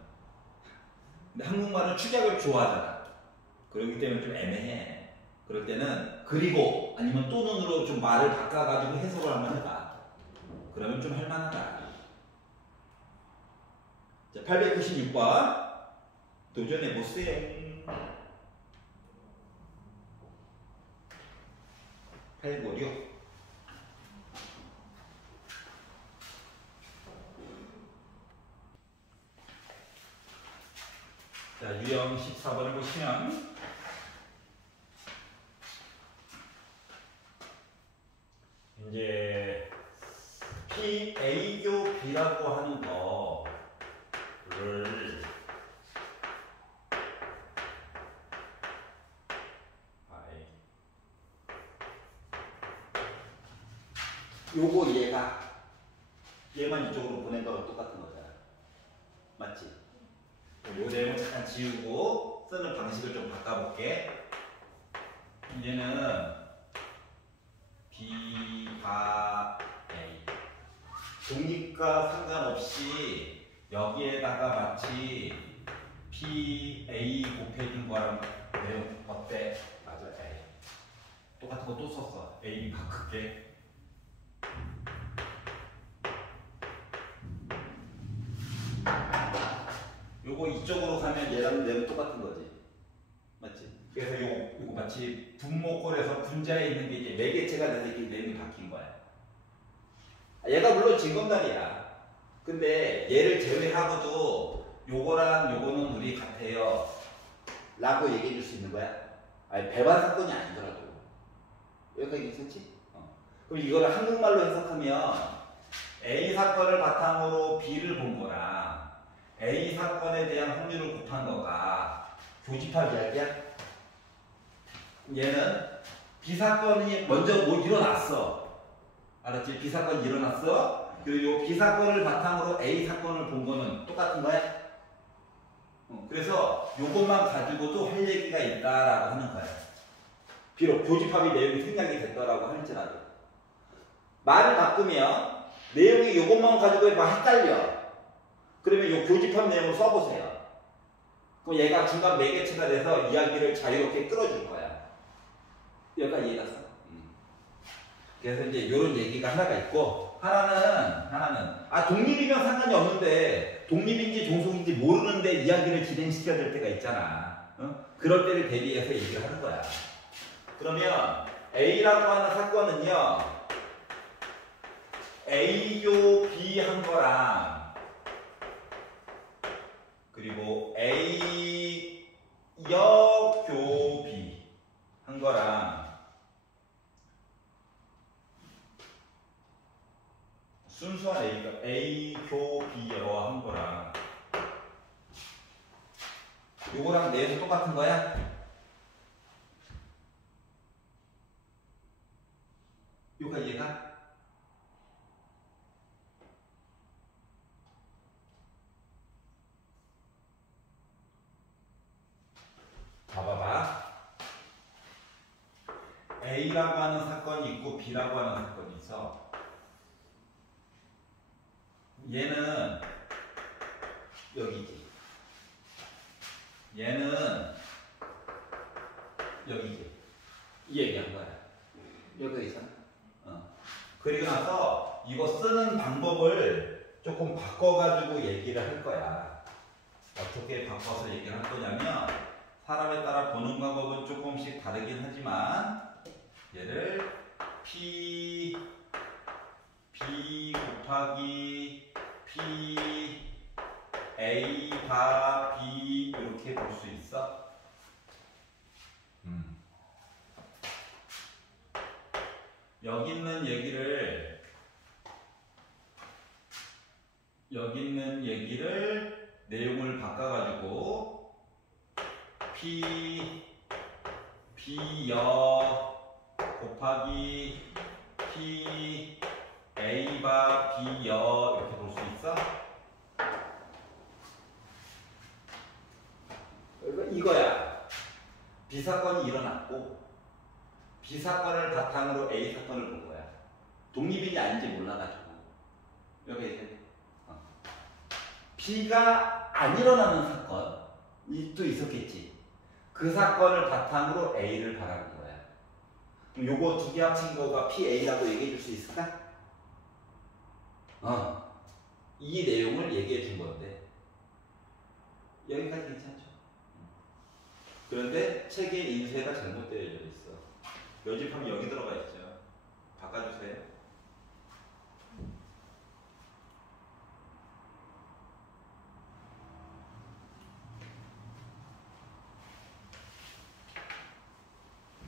근데 한국말은 축약을 좋아하잖아. 그렇기 때문에 좀 애매해. 그럴 때는 그리고 아니면 또는으로 좀 말을 바꿔가지고 해석을 한번 해봐. 그러면 좀 할만하다. 자, 896번 도전해보세요. 896. 자, 유형 14번을 보시면 이제 P, A교 B라고 하는 거를 요거 얘만 이쪽으로 보낸 거랑 똑같은 거잖아. 맞지? 요 내용을 잠깐 지우고 쓰는 방식을 좀 바꿔볼게. 이제는 B가 A. 독립과 상관없이 여기에다가 마치 P, A 곱해진 거랑 내용 어때? 맞아, A. 똑같은 거 또 썼어. A 바꿀게. 요거 이쪽으로 가면 얘랑 똑같은 거지. 맞지? 그래서 요거 마치 분모꼴에서 분자에 있는 게 이제 매개체가 돼서 이렇게 내용이 바뀐 거야. 얘가 물론 진검다리야. 근데 얘를 제외하고도 요거랑 요거는 우리 같아요. 라고 얘기해 줄 수 있는 거야. 아니, 배반 사건이 아니더라도. 여기까지 괜찮지? 그럼 이거를 한국말로 해석하면 A 사건을 바탕으로 B를 본 거랑 A 사건에 대한 확률을 곱한 거가 교집합 이야기야? 얘는 B 사건이 먼저 뭐 일어났어. 알았지? B 사건이 일어났어. 그리고 B 사건을 바탕으로 A 사건을 본 거는 똑같은 거야? 그래서 요것만 가지고도 할 얘기가 있다라고 하는 거야. 비록 교집합이 내용이 생략이 됐더라고 할지라도. 말을 바꾸면 내용이 요것만 가지고 막 헷갈려. 그러면 요 교집합 내용을 써보세요. 그럼 얘가 중간 매개체가 돼서 이야기를 자유롭게 끌어줄 거야. 여기까지 이해가 갔어. 그래서 이제 요런 얘기가 하나가 있고, 하나는 독립이면 상관이 없는데 독립인지 종속인지 모르는데 이야기를 진행시켜야 될 때가 있잖아. 그럴 때를 대비해서 얘기를 하는 거야. 그러면 A라고 하는 사건은요, A교 B 한 거랑 그리고 A여교 B 한 거랑 순수한 A교 B여 한 거랑 요거랑 내에서 똑같은 거야? 요가 이해가? 봐봐봐. A라고 하는 사건이 있고 B라고 하는 사건이 있어. 얘는 여기지. 얘는 여기지. 이 얘기한 거야. 여기 있잖아. 그리고 나서 이거 쓰는 방법을 조금 바꿔가지고 얘기를 할 거야. 어떻게 바꿔서 얘기를 할 거냐면, 사람에 따라 보는 방법은 조금씩 다르긴 하지만, 얘를 B 곱하기 P A 여기 있는 얘기를 내용을 바꿔가지고 B여 곱하기 A바 B여 이렇게 볼 수 있어? 이거야. B 사건이 일어났고 B 사건을 바탕으로 A 사건을 본 거야. 독립인이 아닌지 몰라가지고 여기 이제 B가 안 일어나는 사건이 또 있었겠지. 그 사건을 바탕으로 A를 바라는 거야. 그럼 요거 두 개 합친 거가 PA라고 얘기해 줄 수 있을까? 이 내용을 얘기해 준 건데 여기까지 괜찮죠? 그런데 책의 인쇄가 잘못되어 있어. 여집하면 여기 들어가 있죠. 바꿔주세요.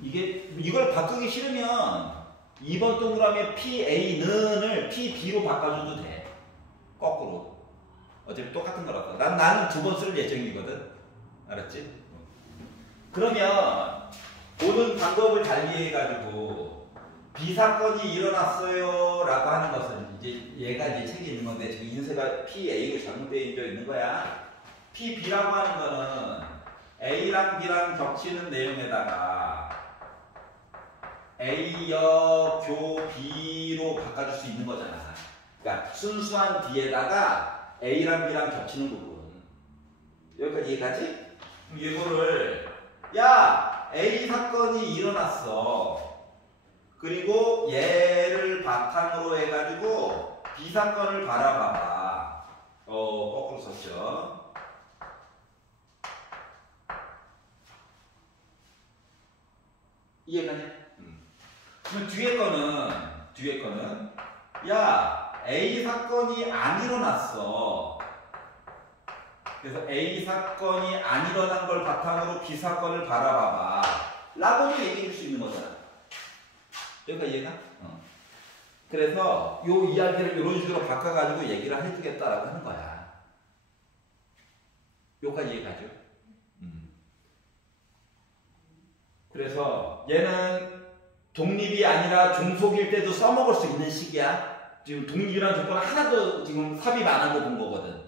이걸 바꾸기 싫으면 2번 동그라미에 PA는을 PB로 바꿔줘도 돼. 거꾸로. 어차피 똑같은 거라서. 나는 두 번 쓸 예정이거든. 알았지? 그러면 보는 방법을 잘 이해해가지고 B 사건이 일어났어요 라고 하는 것은 이제 얘가 이제 책에 있는 건데 지금 인쇄가 PA로 잘못되어 있는 거야. PB라고 하는 거는 A랑 B랑 겹치는 내용에다가 A여 교 B로 바꿔줄 수 있는 거잖아. 그러니까 순수한 D에다가 A랑 B랑 겹치는 부분. 여기까지 이해가지? 그럼 이거를 야 A 사건이 일어났어. 그리고 얘를 바탕으로 해가지고 B 사건을 바라봐봐. 거꾸로 썼죠. 이해가냐? 그럼 뒤에 거는 야 A 사건이 안 일어났어. 그래서 A 사건이 안 일어난 걸 바탕으로 B 사건을 바라봐봐 라고도 얘기해 줄 수 있는 거잖아. 여기가 이해가? 그래서 요 이야기를 이런 식으로 바꿔가지고 얘기를 해주겠다라고 하는 거야. 여기까지 이해가죠? 그래서 얘는 독립이 아니라 종속일 때도 써먹을 수 있는 식이야. 지금 독립이라는 조건 하나도 지금 삽입 안 하고 본 거거든.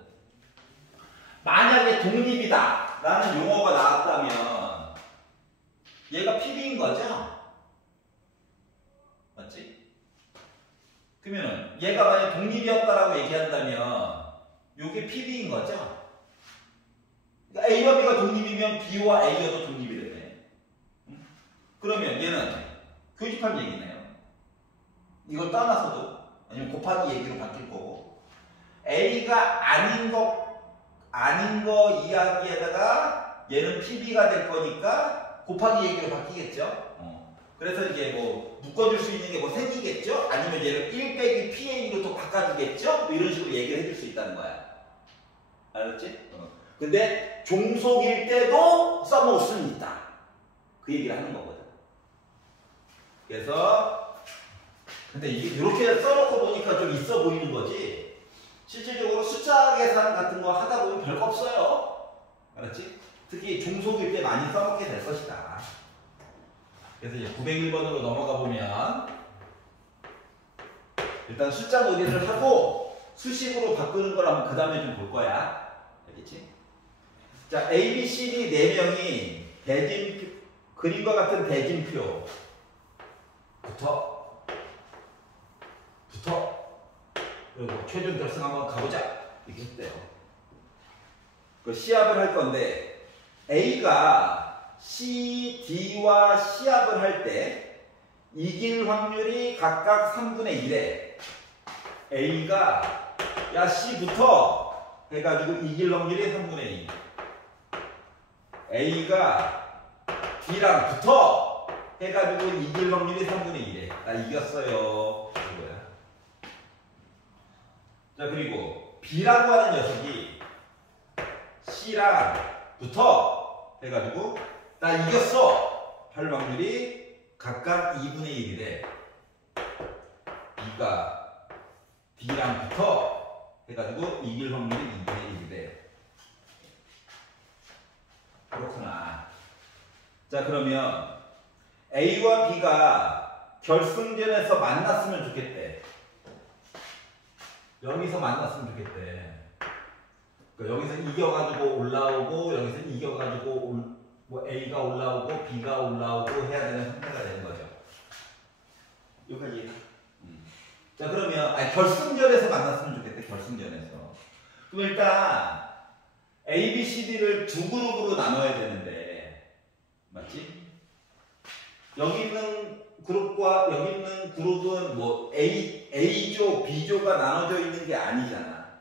만약에 독립이다 라는 용어가 나왔다면 얘가 PB인 거죠? 맞지? 그러면 얘가 만약 독립이었다라고 얘기한다면 이게 PB인 거죠? 그러니까 A와 B가 독립이면 B와 A여도 독립이래네. 그러면 얘는 교집합 얘기네요. 이걸 떠나서도 아니면 곱하기 얘기로 바뀔 거고 A가 아닌 거 이야기에다가 얘는 PB가 될 거니까 곱하기 얘기로 바뀌겠죠. 그래서 이게 뭐 묶어줄 수 있는 게 뭐 생기겠죠. 아니면 얘를 1 빼기 PA로 또 바꿔주겠죠. 뭐 이런 식으로 얘기를 해줄 수 있다는 거야. 알았지? 근데 종속일 때도 써먹을 수는 있다. 그 얘기를 하는 거거든. 그래서 근데 이게 이렇게 써놓고 보니까 좀 있어 보이는 거지. 실질적으로 숫자 계산 같은 거 하다 보면 별거 없어요. 알았지? 특히 종속일 때 많이 써먹게 될 것이다. 그래서 이제 901번으로 넘어가 보면 일단 숫자 논의를 하고 수식으로 바꾸는 걸 한번 그 다음에 좀 볼 거야. 알겠지? 자, A, B, C, D 4명이 대진표, 그림과 같은 대진표 그리고 최종 결승 한번 가보자 이렇게 했대요. 그 시합을 할 건데 A가 C, D와 시합을 할 때 이길 확률이 각각 3분의 1에 A가 야 C부터 해가지고 이길 확률이 3분의 2 A가 D랑 붙어 해가지고 이길 확률이 3분의 1에 나 이겼어요. 이거야. 자, 그리고 B라고 하는 녀석이 C랑 붙어 해가지고 나 이겼어 할 확률이 각각 2분의 1이래. B가 D랑 붙어 해가지고 이길 확률이 2분의 1이 돼. 그렇구나. 자, 그러면 A와 B가 결승전에서 만났으면 좋겠대. 여기서 만났으면 좋겠대. 그러니까 여기서 이겨가지고 올라오고 여기서 이겨가지고 뭐 A가 올라오고 B가 올라오고 해야 되는 상태가 되는 거죠. 여기까지. 자, 그러면 결승전에서 만났으면 좋겠대. 결승전에서. 그럼 일단 A, B, C, D를 두 그룹으로 나눠야 되는데 맞지? 여기 있는 그룹과 여기 있는 그룹은 뭐 A조, B조가 나눠져 있는 게 아니잖아.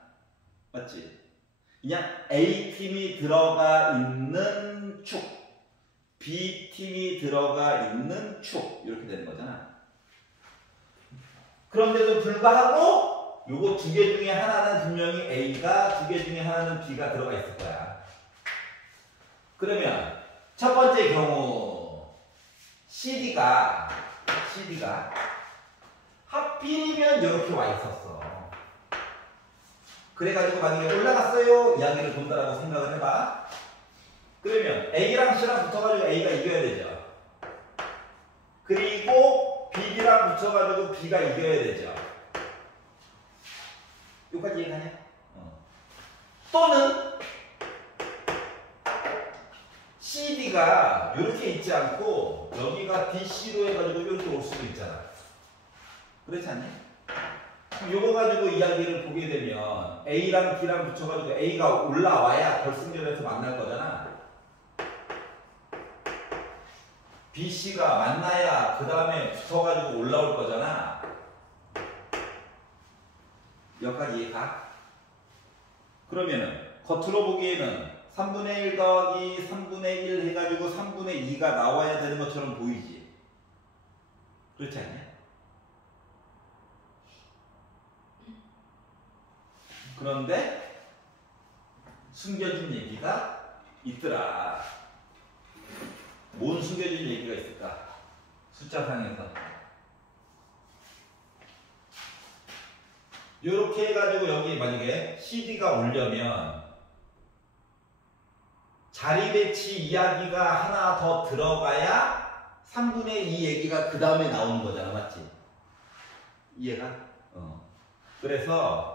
맞지? 그냥 A팀이 들어가 있는 축, B팀이 들어가 있는 축 이렇게 되는 거잖아. 그런데도 불구하고 요거 두 개 중에 하나는 분명히 A가, 두 개 중에 하나는 B가 들어가 있을 거야. 그러면 첫 번째 경우 CD가 하필이면 이렇게 와 있었어. 그래가지고 만약에 올라갔어요 이야기를 본다라고 생각을 해봐. 그러면 A랑 C랑 붙어가지고 A가 이겨야 되죠. 그리고 B랑 붙여가지고 B가 이겨야 되죠. 여기까지 이해가냐? 또는 CD가 이렇게 있지 않고 여기가 DC로 해가지고 이렇게 올 수도 있잖아. 그렇지 않니? 요거 가지고 이야기를 보게 되면 A랑 B랑 붙여가지고 A가 올라와야 결승전에서 만날 거잖아. B, C가 만나야 그 다음에 붙어가지고 올라올 거잖아. 여기까지 이해가? 그러면은 겉으로 보기에는 3분의 1 더하기 3분의 1 해가지고 3분의 2가 나와야 되는 것처럼 보이지? 그렇지 않냐? 그런데 숨겨진 얘기가 있더라. 뭔 숨겨진 얘기가 있을까? 숫자상에서 이렇게 해가지고 여기 만약에 CD가 오려면 자리 배치 이야기가 하나 더 들어가야 3분의 2 얘기가 그 다음에 나오는 거잖아. 맞지? 이해가? 그래서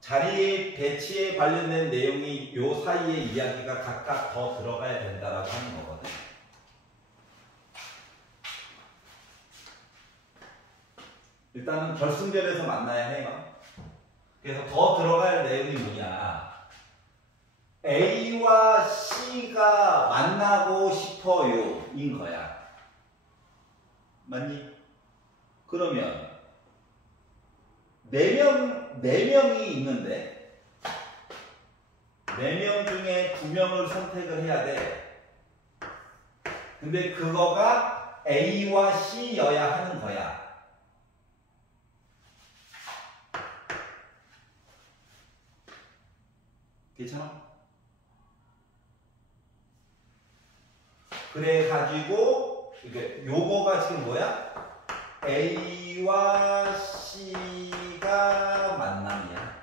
자리 배치에 관련된 내용이 요 사이에 이야기가 각각 더 들어가야 된다라고 하는 거거든. 일단은 결승전에서 만나야 해요. 그래서 더 들어갈 내용이 뭐냐. A와 C가 만나고 싶어요 인 거야. 맞니? 그러면 4명이 있는데 4명 중에 2명을 선택을 해야 돼. 근데 그거가 A와 C여야 하는 거야. 괜찮아? 그래가지고 이게 요거가 지금 뭐야? A와 C가 만남이야.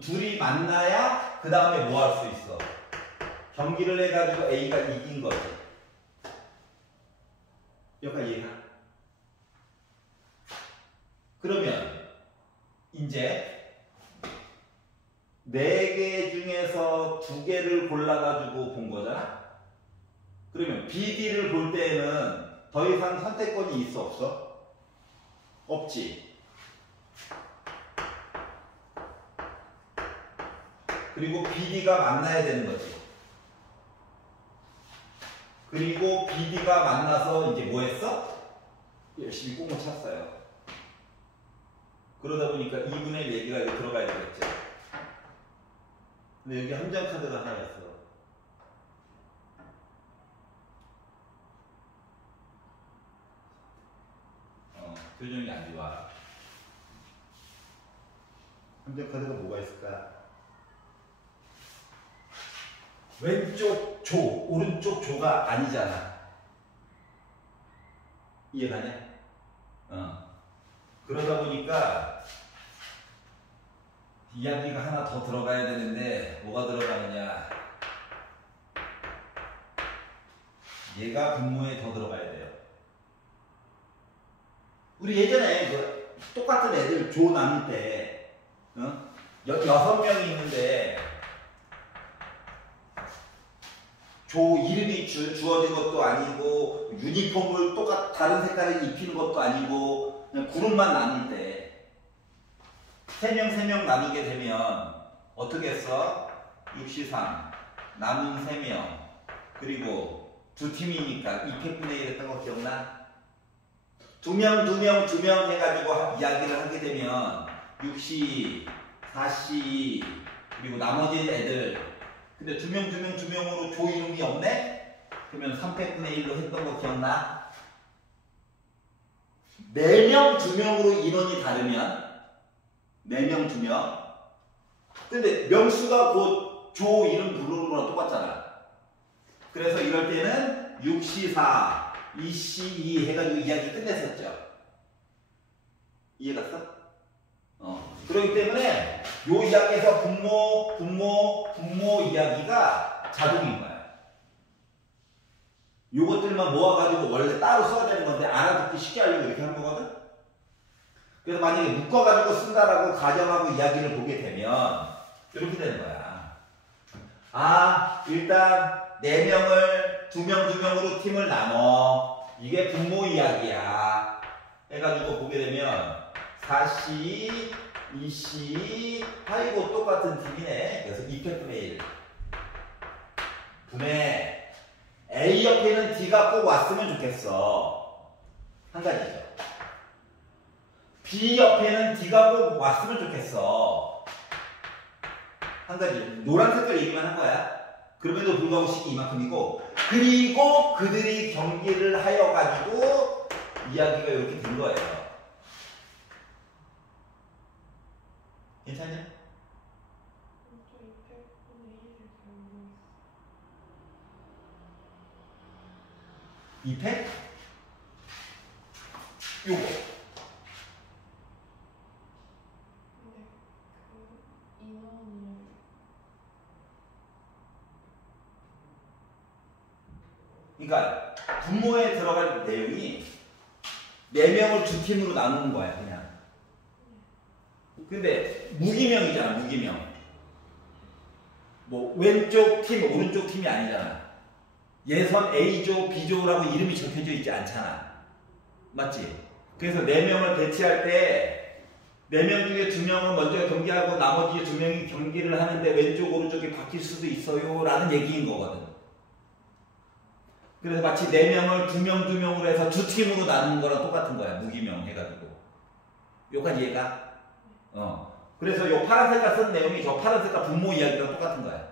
둘이 만나야 그 다음에 뭐 할 수 있어? 경기를 해가지고 A가 이긴 거지. 여기까지 이해가? 그러면 이제 4개 중에서 2개를 골라가지고 본 거잖아? 그러면 BD를 볼 때에는 더 이상 선택권이 있어 없어? 없지. 그리고 BD가 만나야 되는 거지. 그리고 BD가 만나서 이제 뭐 했어? 열심히 꽁을 찼어요. 그러다 보니까 2분의 1 얘기가 여기 들어가야 되겠죠. 근데 여기 함정 카드가 하나 있어. 표정이 안 좋아. 함정 카드가 뭐가 있을까? 왼쪽 조, 오른쪽 조가 아니잖아. 이해가냐? 그러다 보니까 이야기가 하나 더 들어가야 되는데 뭐가 들어가느냐? 얘가 분모에 더 들어가야 돼요. 우리 예전에 그 똑같은 애들 조 나눌 때 6명이 있는데 조 이름이 주어진 것도 아니고 유니폼을 다른 색깔을 입히는 것도 아니고 그냥 그룹만 나눌 때 3명 나누게 되면 어떻게 했어? 6C3 남은 3명 그리고 두 팀이니까 2패분의 1 했던 거 기억나? 2명 해가지고 이야기를 하게 되면 6C, 4C 그리고 나머지 애들 근데 2명으로 조 이름이 없네? 그러면 3패분의 1로 했던 거 기억나? 4명, 2명으로 인원이 다르면 4명, 2명 근데 명수가 곧 조 이름 부르는 거랑 똑같잖아. 그래서 이럴 때는 6C4, 2C2 해가지고 이야기 끝냈었죠. 이해갔어? 그렇기 때문에 요 이야기에서 분모 이야기가 자동인 거야. 요것들만 모아가지고 원래 따로 써야 되는 건데 알아듣기 쉽게 하려고 이렇게 한 거거든? 그래서 만약에 묶어가지고 쓴다라고 가정하고 이야기를 보게 되면 이렇게 되는 거야. 일단 4명을 2명으로 팀을 나눠. 이게 분모 이야기야. 해가지고 보게 되면 4C, 2C, 아이고 똑같은 팀이네. 그래서 2패분의 1. 분의 A 옆에는 D가 꼭 왔으면 좋겠어. 한 가지죠. B 옆에는 D가 꼭 왔으면 좋겠어. 한 가지. 노란 색깔 얘기만 한 거야. 그럼에도 불구하고 식이 이만큼이고 그리고 그들이 경기를 하여가지고 이야기가 이렇게 된 거예요. 괜찮냐? 2패? 요거. 그러니까 분모에 들어갈 내용이 4명을 두 팀으로 나누는 거야 그냥. 근데 무기명이잖아. 무기명. 뭐 왼쪽 팀 오른쪽 팀이 아니잖아. 예선 A조 B조라고 이름이 적혀져 있지 않잖아. 맞지? 그래서 4명을 배치할 때 4명 중에 2명은 먼저 경기하고 나머지 2명이 경기를 하는데 왼쪽 오른쪽이 바뀔 수도 있어요 라는 얘기인 거거든. 그래서 마치 4명을 2명으로 해서 두 팀으로 나누는 거랑 똑같은 거야. 무기명 해가지고. 여기까지 이해가? 그래서 요 파란 색깔 쓴 내용이 저 파란 색깔 분모 이야기랑 똑같은 거야.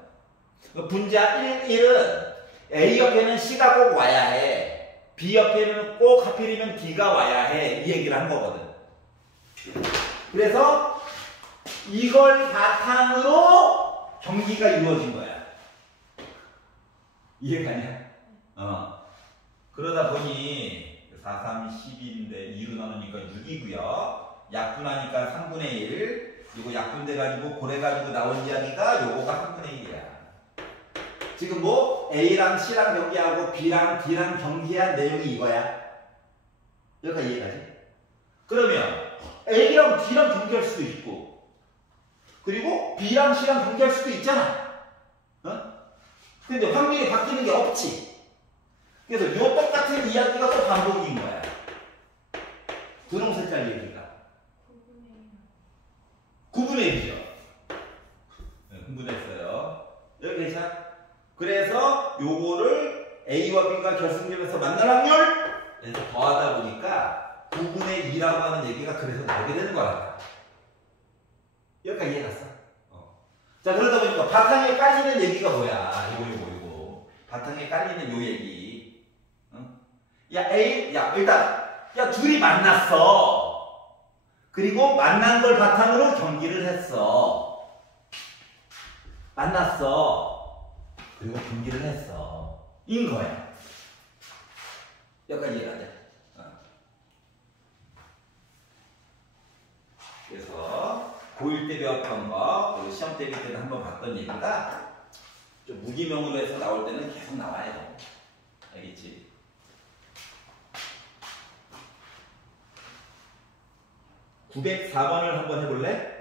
분자 1은 A 옆에는 C가 꼭 와야 해. B 옆에는 꼭 하필이면 D가 와야 해. 이 얘기를 한 거거든. 그래서 이걸 바탕으로 경기가 이루어진 거야. 이해가냐? 그러다 보니 4, 3, 10인데 2로 나누니까 6이고요. 약분하니까 3분의 1. 이거 약분돼가지고 고래가지고 나온 이야기가 요거가 3분의 1이야. 지금 뭐 A랑 C랑 경기하고 B랑 D랑 경기한 내용이 이거야. 여기까지 이해가지? 그러면 A랑 D랑 경기할 수도 있고 그리고 B랑 C랑 경기할 수도 있잖아. 근데 확률이 바뀌는 게 없지. 그래서 요 똑같은 이야기가 또 반복인 거야. 분홍 색깔 얘기가. 9분의 1이죠. 네, 분분했어요. 여기 괜찮아? 그래서 요거를 A와 B가 결승점에서 만날 확률 에서 더하다 보니까 9분의 2라고 하는 얘기가 그래서 나오게 되는 거야. 여기까지 이해갔어? 자, 그러다 보니까 바탕에 깔리는 얘기가 뭐야? 이거. 바탕에 깔리는 요 얘기. 야, 일단, 둘이 만났어. 그리고 만난 걸 바탕으로 경기를 했어. 만났어. 그리고 경기를 했어. 인 거야. 여기까지 이해가 돼? 고1 때 배웠던 거, 그리고 시험 때릴 때는 한번 봤던 얘기가 좀 무기명으로 해서 나올 때는 계속 나와요. 알겠지? (904번을) 한번 해볼래?